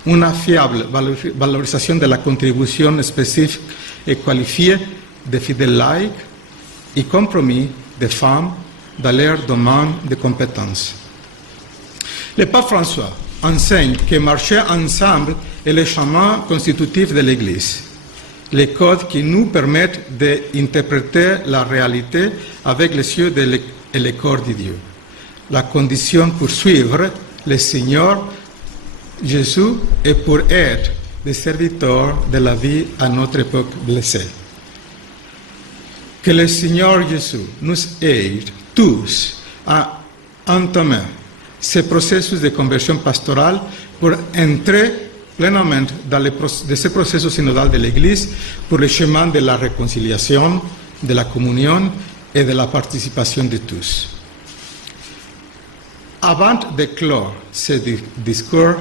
une fiable valorisation de la contribution spécifique et qualifiée des fidèles laïcs, y compromis des femmes dans leur domaine de compétences. Le pape François enseigne que marcher ensemble est le chemin constitutif de l'Église, les codes qui nous permettent d'interpréter la réalité avec les yeux et le corps de Dieu. La condition pour suivre le Seigneur Jésus est pour être des serviteurs de la vie à notre époque blessée. Que le Seigneur Jésus nous aide tous à entamer ce processus de conversion pastorale pour entrer pleinement dans ce processus synodal de l'Église pour le chemin de la réconciliation, de la communion et de la participation de tous. Avant de clore ce discours,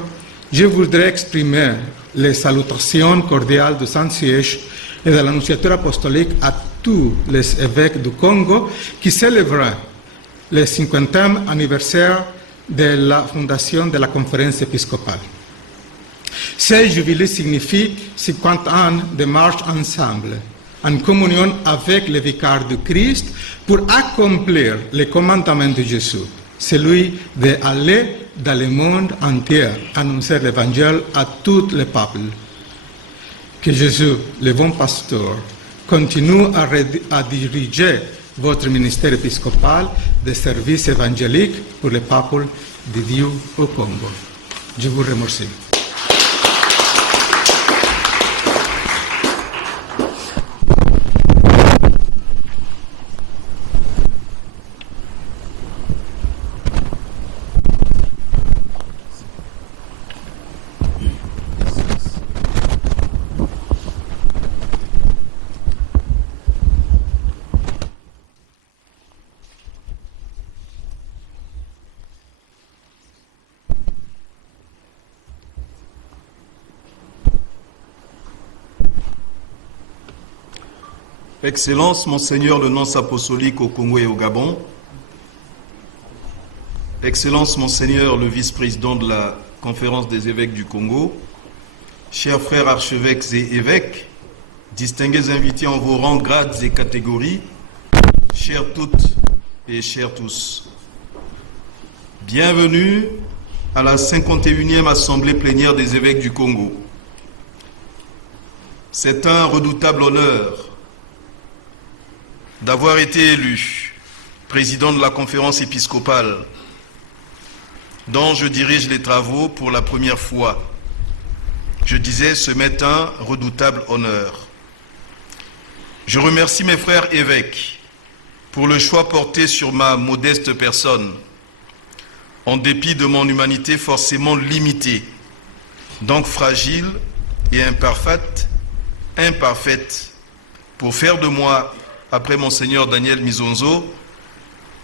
je voudrais exprimer les salutations cordiales du Saint-Siège et de l'Annonciateur apostolique à tous les évêques du Congo qui célèbrent le 50e anniversaire de la fondation de la conférence épiscopale. Ce jubilé signifie 50 ans de marche ensemble, en communion avec le vicaire du Christ pour accomplir le commandement de Jésus, celui d'aller dans le monde entier, annoncer l'évangile à tous les peuples. Que Jésus, le bon pasteur, continue à diriger votre ministère épiscopal de service évangélique pour le peuple de Dieu au Congo. Je vous remercie. Excellence, Monseigneur le nonce apostolique au Congo et au Gabon, Excellence, Monseigneur le vice-président de la Conférence des évêques du Congo, chers frères archevêques et évêques, distingués invités en vos rangs, grades et catégories, chères toutes et chers tous, bienvenue à la 51e Assemblée plénière des évêques du Congo. C'est un redoutable honneur d'avoir été élu président de la conférence épiscopale dont je dirige les travaux pour la première fois. Je disais, ce m'est un redoutable honneur. Je remercie mes frères évêques pour le choix porté sur ma modeste personne, en dépit de mon humanité forcément limitée, donc fragile et imparfaite, pour faire de moi, après Monseigneur Daniel Mizonzo,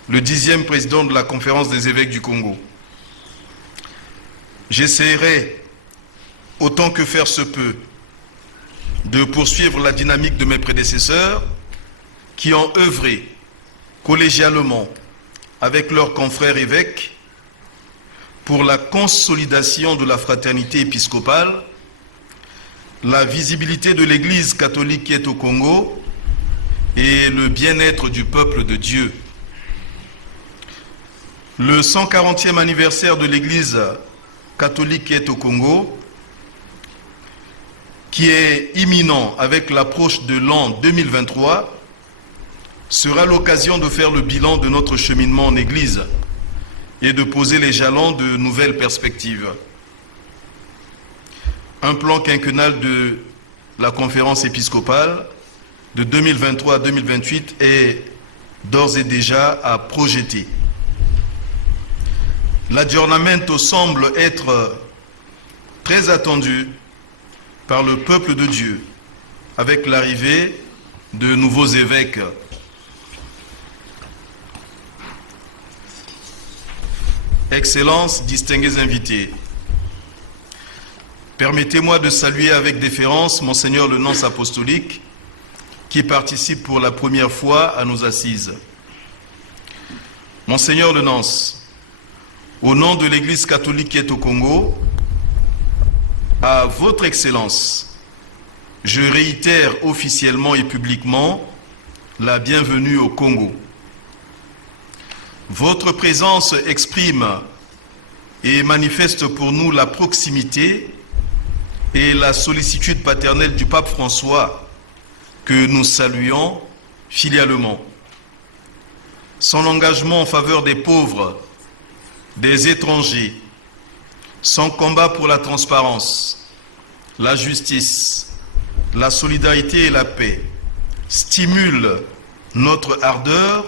le 10e président de la conférence des évêques du Congo. J'essaierai, autant que faire se peut, de poursuivre la dynamique de mes prédécesseurs qui ont œuvré collégialement avec leurs confrères évêques pour la consolidation de la fraternité épiscopale, la visibilité de l'Église catholique qui est au Congo et le bien-être du peuple de Dieu. Le 140e anniversaire de l'Église catholique qui est au Congo, qui est imminent avec l'approche de l'an 2023, sera l'occasion de faire le bilan de notre cheminement en Église et de poser les jalons de nouvelles perspectives. Un plan quinquennal de la conférence épiscopale de 2023 à 2028 est d'ores et déjà à projeter. L'aggiornamento semble être très attendu par le peuple de Dieu avec l'arrivée de nouveaux évêques. Excellences, distingués invités, permettez-moi de saluer avec déférence Monseigneur le nonce apostolique qui participe pour la première fois à nos assises. Monseigneur le nonce, au nom de l'Église catholique qui est au Congo, à votre Excellence, je réitère officiellement et publiquement la bienvenue au Congo. Votre présence exprime et manifeste pour nous la proximité et la sollicitude paternelle du pape François que nous saluons filialement. Son engagement en faveur des pauvres, des étrangers, son combat pour la transparence, la justice, la solidarité et la paix stimulent notre ardeur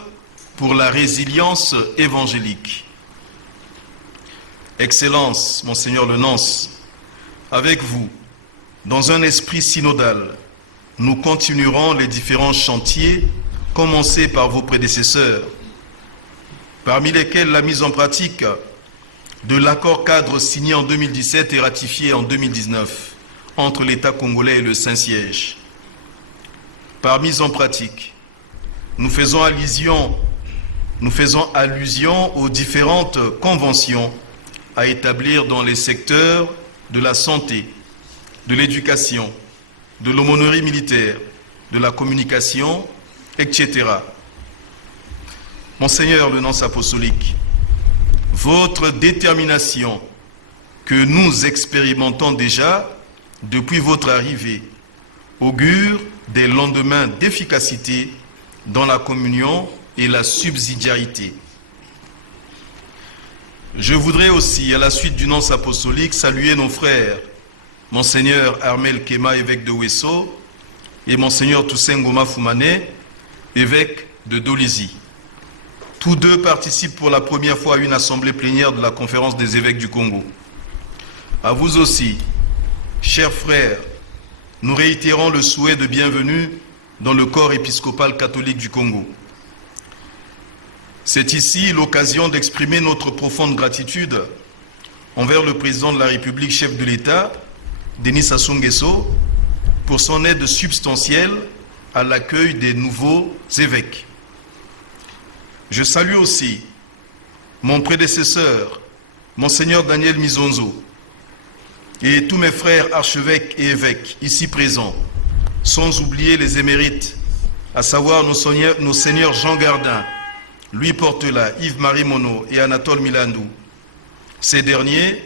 pour la résilience évangélique. Excellence, Monseigneur le Nonce, avec vous, dans un esprit synodal, nous continuerons les différents chantiers commencés par vos prédécesseurs, parmi lesquels la mise en pratique de l'accord cadre signé en 2017 et ratifié en 2019 entre l'État congolais et le Saint-Siège. Par mise en pratique, nous faisons allusion aux différentes conventions à établir dans les secteurs de la santé, de l'éducation, de l'aumônerie militaire, de la communication, etc. Monseigneur le Nonce apostolique, votre détermination que nous expérimentons déjà depuis votre arrivée augure des lendemains d'efficacité dans la communion et la subsidiarité. Je voudrais aussi, à la suite du nonce apostolique, saluer nos frères, Monseigneur Armel Kema, évêque de Wesso, et Monseigneur Toussaint Ngoma Fumane, évêque de Dolisie. Tous deux participent pour la première fois à une assemblée plénière de la Conférence des évêques du Congo. À vous aussi, chers frères, nous réitérons le souhait de bienvenue dans le corps épiscopal catholique du Congo. C'est ici l'occasion d'exprimer notre profonde gratitude envers le président de la République, chef de l'État, Denis Sassou Nguesso, pour son aide substantielle à l'accueil des nouveaux évêques. Je salue aussi mon prédécesseur, Monseigneur Daniel Mizonzo, et tous mes frères archevêques et évêques ici présents, sans oublier les émérites, à savoir nos seigneurs Jean Gardin, Louis Portela, Yves-Marie Monod et Anatole Milandou. Ces derniers,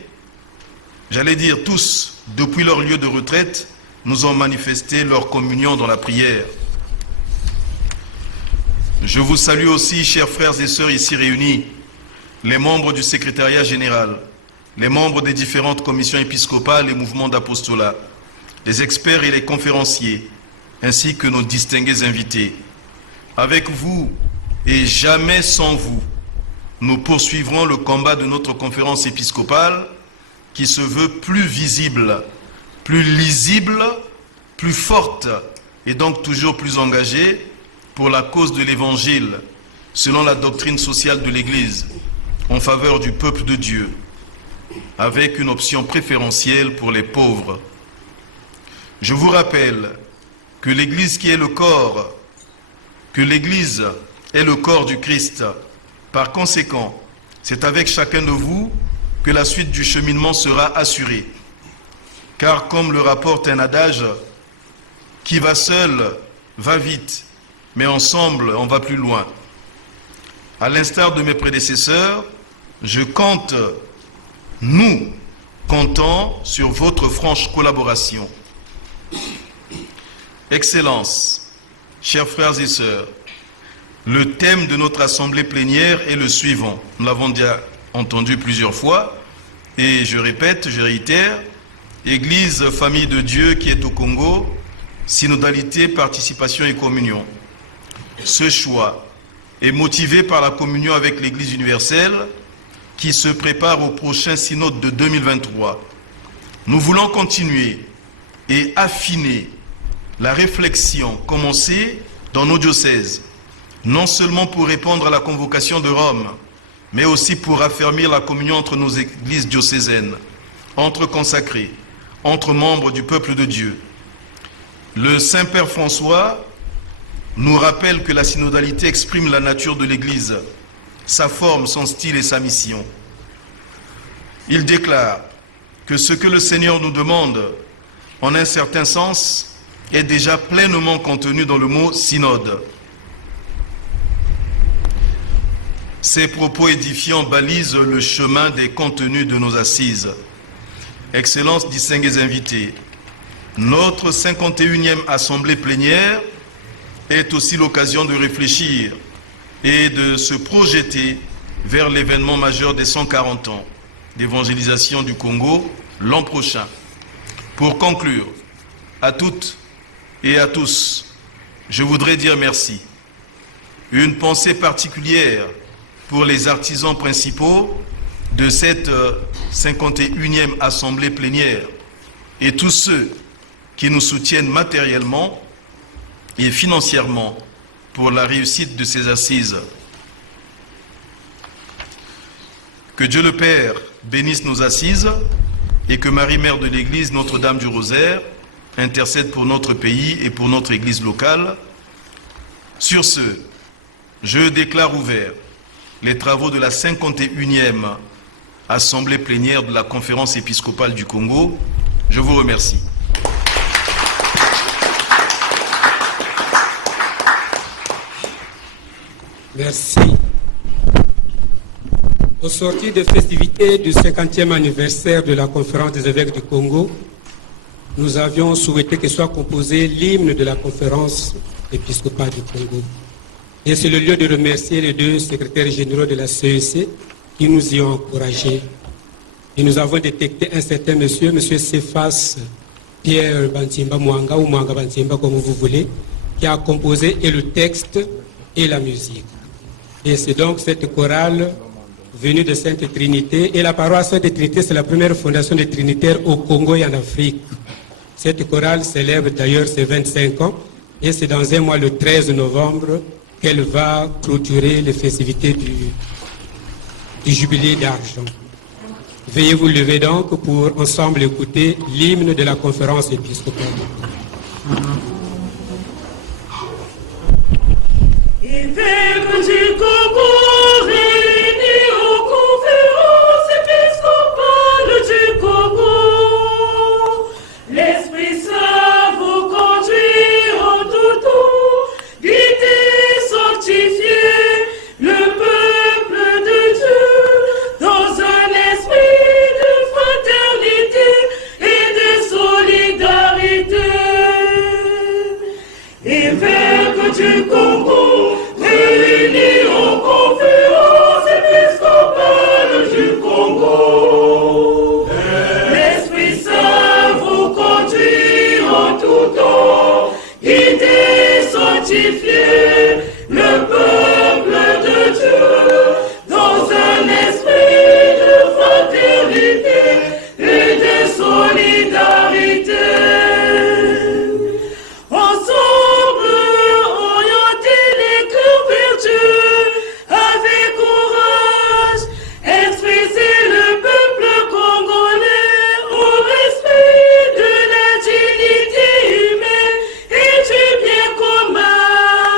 j'allais dire tous, depuis leur lieu de retraite, nous ont manifesté leur communion dans la prière. Je vous salue aussi, chers frères et sœurs ici réunis, les membres du secrétariat général, les membres des différentes commissions épiscopales et mouvements d'apostolat, les experts et les conférenciers, ainsi que nos distingués invités. Avec vous, et jamais sans vous, nous poursuivrons le combat de notre conférence épiscopale qui se veut plus visible, plus lisible, plus forte et donc toujours plus engagée pour la cause de l'Évangile, selon la doctrine sociale de l'Église, en faveur du peuple de Dieu, avec une option préférentielle pour les pauvres. Je vous rappelle que l'Église qui est le corps, que l'Église est le corps du Christ. Par conséquent, c'est avec chacun de vous que la suite du cheminement sera assurée. Car comme le rapporte un adage, qui va seul va vite, mais ensemble on va plus loin. À l'instar de mes prédécesseurs, nous comptons sur votre franche collaboration. Excellence, chers frères et sœurs, le thème de notre assemblée plénière est le suivant. Nous l'avons déjà entendu plusieurs fois, et je répète, je réitère, Église, famille de Dieu qui est au Congo, synodalité, participation et communion. Ce choix est motivé par la communion avec l'Église universelle qui se prépare au prochain synode de 2023. Nous voulons continuer et affiner la réflexion commencée dans nos diocèses, non seulement pour répondre à la convocation de Rome, mais aussi pour affermir la communion entre nos églises diocésaines, entre consacrés, entre membres du peuple de Dieu. Le Saint-Père François nous rappelle que la synodalité exprime la nature de l'Église, sa forme, son style et sa mission. Il déclare que ce que le Seigneur nous demande, en un certain sens, est déjà pleinement contenu dans le mot synode. Ces propos édifiants balisent le chemin des contenus de nos assises. Excellences, distingués invités, notre 51e assemblée plénière est aussi l'occasion de réfléchir et de se projeter vers l'événement majeur des 140 ans d'évangélisation du Congo l'an prochain. Pour conclure, à toutes et à tous, je voudrais dire merci. Une pensée particulière pour les artisans principaux de cette 51e assemblée plénière et tous ceux qui nous soutiennent matériellement et financièrement pour la réussite de ces assises. Que Dieu le Père bénisse nos assises et que Marie, Mère de l'Église, Notre-Dame du Rosaire, intercède pour notre pays et pour notre Église locale. Sur ce, je déclare ouverts les travaux de la 51e Assemblée plénière de la Conférence épiscopale du Congo. Je vous remercie. Merci. Au sortir des festivités du 50e anniversaire de la Conférence des évêques du Congo, nous avions souhaité que soit composé l'hymne de la Conférence épiscopale du Congo. Et c'est le lieu de remercier les deux secrétaires généraux de la CEC qui nous y ont encouragés. Et nous avons détecté un certain monsieur, monsieur Cephas Pierre Bantimba Mwanga, ou Mwanga Bantimba comme vous voulez, qui a composé et le texte et la musique. Et c'est donc cette chorale venue de Sainte Trinité. Et la paroisse Sainte Trinité, c'est la première fondation de Trinitaire au Congo et en Afrique. Cette chorale célèbre d'ailleurs ses 25 ans. Et c'est dans un mois, le 13 novembre, qu'elle va clôturer les festivités du jubilé d'argent. Veuillez vous lever donc pour ensemble écouter l'hymne de la conférence épiscopale. Évêques du Congo réunis aux conférences épiscopales du Congo, l'Esprit Saint vous conduit en tout temps, guidez, sanctifiez le peuple de Dieu dans un esprit de fraternité et de solidarité. Évêques du Congo, réunis aux conférences épiscopales du Congo, l'Esprit Saint vous conduit en tout temps, guidez, sanctifiez le peuple de Dieu dans un esprit de fraternité et de solidarité. Ensemble, orienter les cœurs vers Dieu avec courage, exprimer le peuple congolais au respect de la dignité humaine et du bien commun.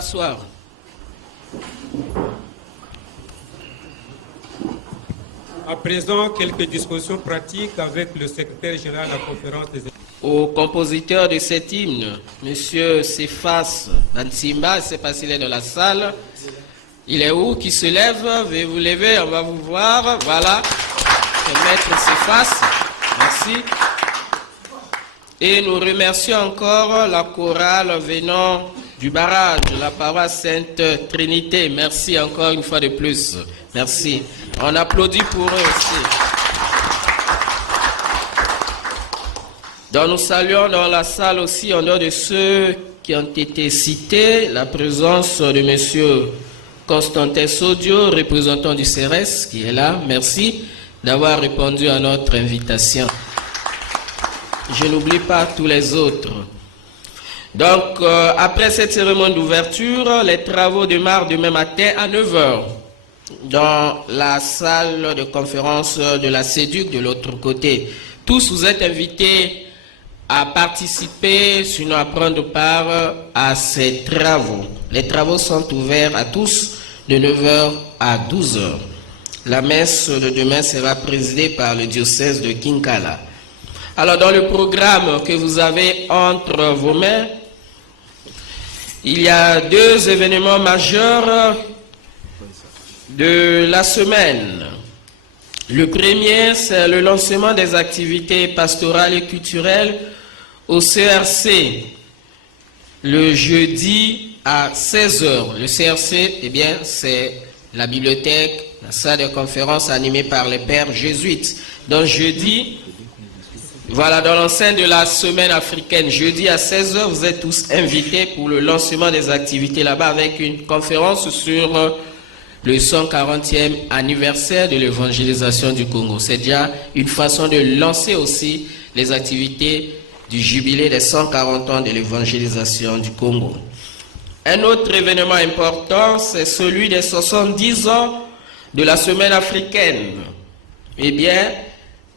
asseoir. À présent, quelques dispositions pratiques avec le secrétaire général de la conférence des Au compositeur de cet hymne, Monsieur Cephas Nansimba, je ne sais pas s'il est dans la salle. Il est où? Qui se lève? Veuillez vous lever, on va vous voir. Voilà, c'est Maître Cephas. Merci. Et nous remercions encore la chorale venant du barrage, la paroisse Sainte Trinité. Merci encore une fois de plus. Merci. On applaudit pour eux aussi. Donc nous saluons dans la salle aussi, en dehors de ceux qui ont été cités, la présence de M. Constantin Sodio, représentant du CRS, qui est là. Merci d'avoir répondu à notre invitation. Je n'oublie pas tous les autres. Donc, après cette cérémonie d'ouverture, les travaux démarrent demain matin à 9h dans la salle de conférence de la CEDUC de l'autre côté. Tous vous êtes invités à participer, sinon à prendre part à ces travaux. Les travaux sont ouverts à tous de 9h à 12h. La messe de demain sera présidée par le diocèse de Kinkala. Alors, dans le programme que vous avez entre vos mains, il y a 2 événements majeurs de la semaine. Le premier, c'est le lancement des activités pastorales et culturelles au CRC, le jeudi à 16h. Le CRC, eh bien, c'est la bibliothèque, la salle de conférence animée par les pères jésuites. Donc, jeudi, voilà, dans l'enceinte de la semaine africaine, jeudi à 16h, vous êtes tous invités pour le lancement des activités là-bas avec une conférence sur le 140e anniversaire de l'évangélisation du Congo. C'est déjà une façon de lancer aussi les activités du jubilé des 140 ans de l'évangélisation du Congo. Un autre événement important, c'est celui des 70 ans de la semaine africaine. Eh bien,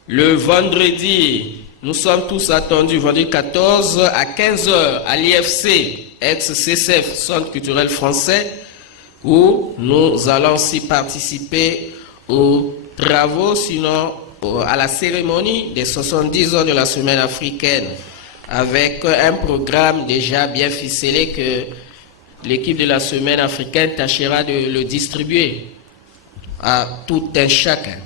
le vendredi, nous sommes tous attendus, vendredi 14 à 15h à l'IFC, ex-CCF, Centre culturel français, où nous allons aussi participer aux travaux, sinon à la cérémonie des 70 ans de la semaine africaine, avec un programme déjà bien ficelé que l'équipe de la semaine africaine tâchera de le distribuer à tout un chacun.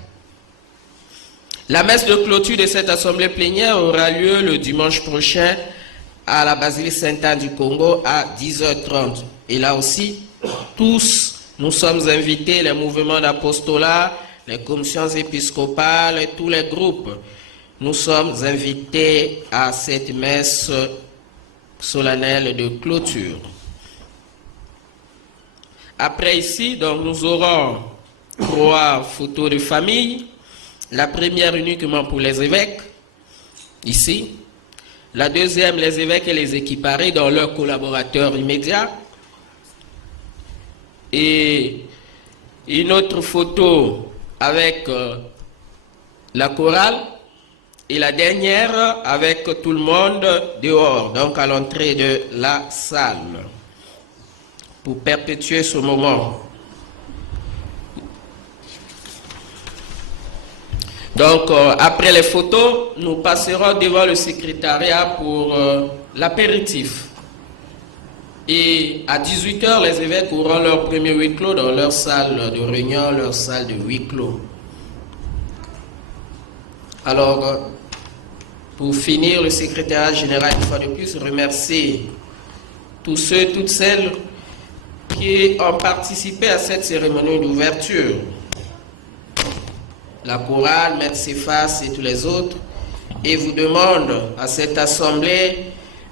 La messe de clôture de cette assemblée plénière aura lieu le dimanche prochain à la basilique Sainte-Anne du Congo à 10h30. Et là aussi, tous, nous sommes invités, les mouvements d'apostolat, les commissions épiscopales et tous les groupes. Nous sommes invités à cette messe solennelle de clôture. Après ici, donc, nous aurons 3 photos de famille. La première uniquement pour les évêques, ici. La deuxième, les évêques et les équiparés dans leurs collaborateurs immédiats. Et une autre photo avec la chorale. Et la dernière avec tout le monde dehors, donc à l'entrée de la salle, pour perpétuer ce moment. Donc, après les photos, nous passerons devant le secrétariat pour l'apéritif. Et à 18h, les évêques auront leur premier huis clos dans leur salle de réunion, leur salle de huis clos. Alors, pour finir, le secrétariat général, une fois de plus, remercie tous ceux, toutes celles qui ont participé à cette cérémonie d'ouverture. La chorale, Maître Cephas et tous les autres, et vous demande à cette assemblée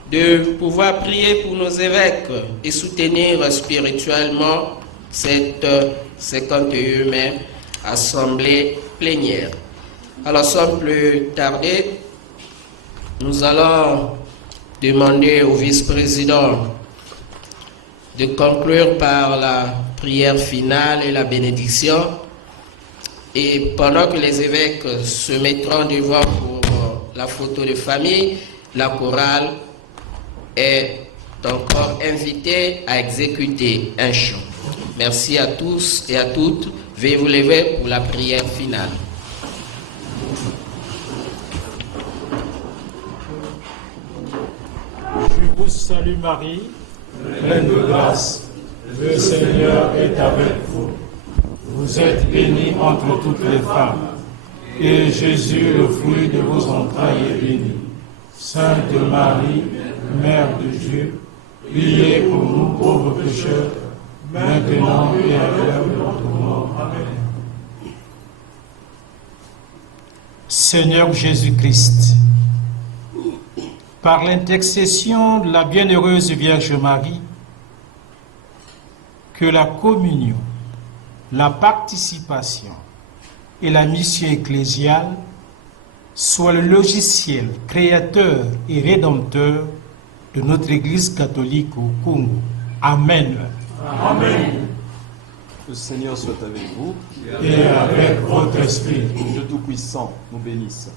de pouvoir prier pour nos évêques et soutenir spirituellement cette 51e assemblée plénière. Alors, sans plus tarder, nous allons demander au vice-président de conclure par la prière finale et la bénédiction. Et pendant que les évêques se mettront devant pour la photo de famille, la chorale est ton corps invité à exécuter un chant. Merci à tous et à toutes. Veuillez vous lever pour la prière finale. Je vous salue Marie, pleine de grâce. Le Seigneur est avec vous. Vous êtes bénie entre toutes les femmes. Et Jésus, le fruit de vos entrailles, est béni. Sainte Marie, Mère de Dieu, priez pour nous pauvres pécheurs, maintenant et à l'heure de notre mort. Amen. Seigneur Jésus-Christ, par l'intercession de la bienheureuse Vierge Marie, que la communion, la participation et la mission ecclésiale soient le logiciel créateur et rédempteur de notre Église catholique au Congo. Amen. Amen. Le Seigneur soit avec vous. Et avec votre esprit. Le Tout-Puissant nous bénisse,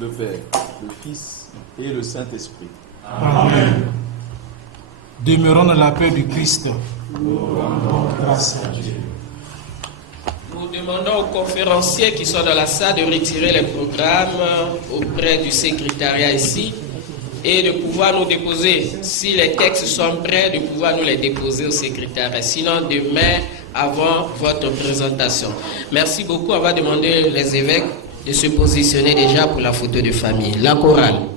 le Père, le Fils et le Saint-Esprit. Amen. Demeurons dans la paix du Christ. Nous rendons grâce à Dieu. Nous demandons aux conférenciers qui sont dans la salle de retirer les programmes auprès du secrétariat ici et de pouvoir nous déposer, si les textes sont prêts, de pouvoir nous les déposer au secrétariat. Sinon, demain, avant votre présentation. Merci beaucoup. On va demander les évêques de se positionner déjà pour la photo de famille. La chorale.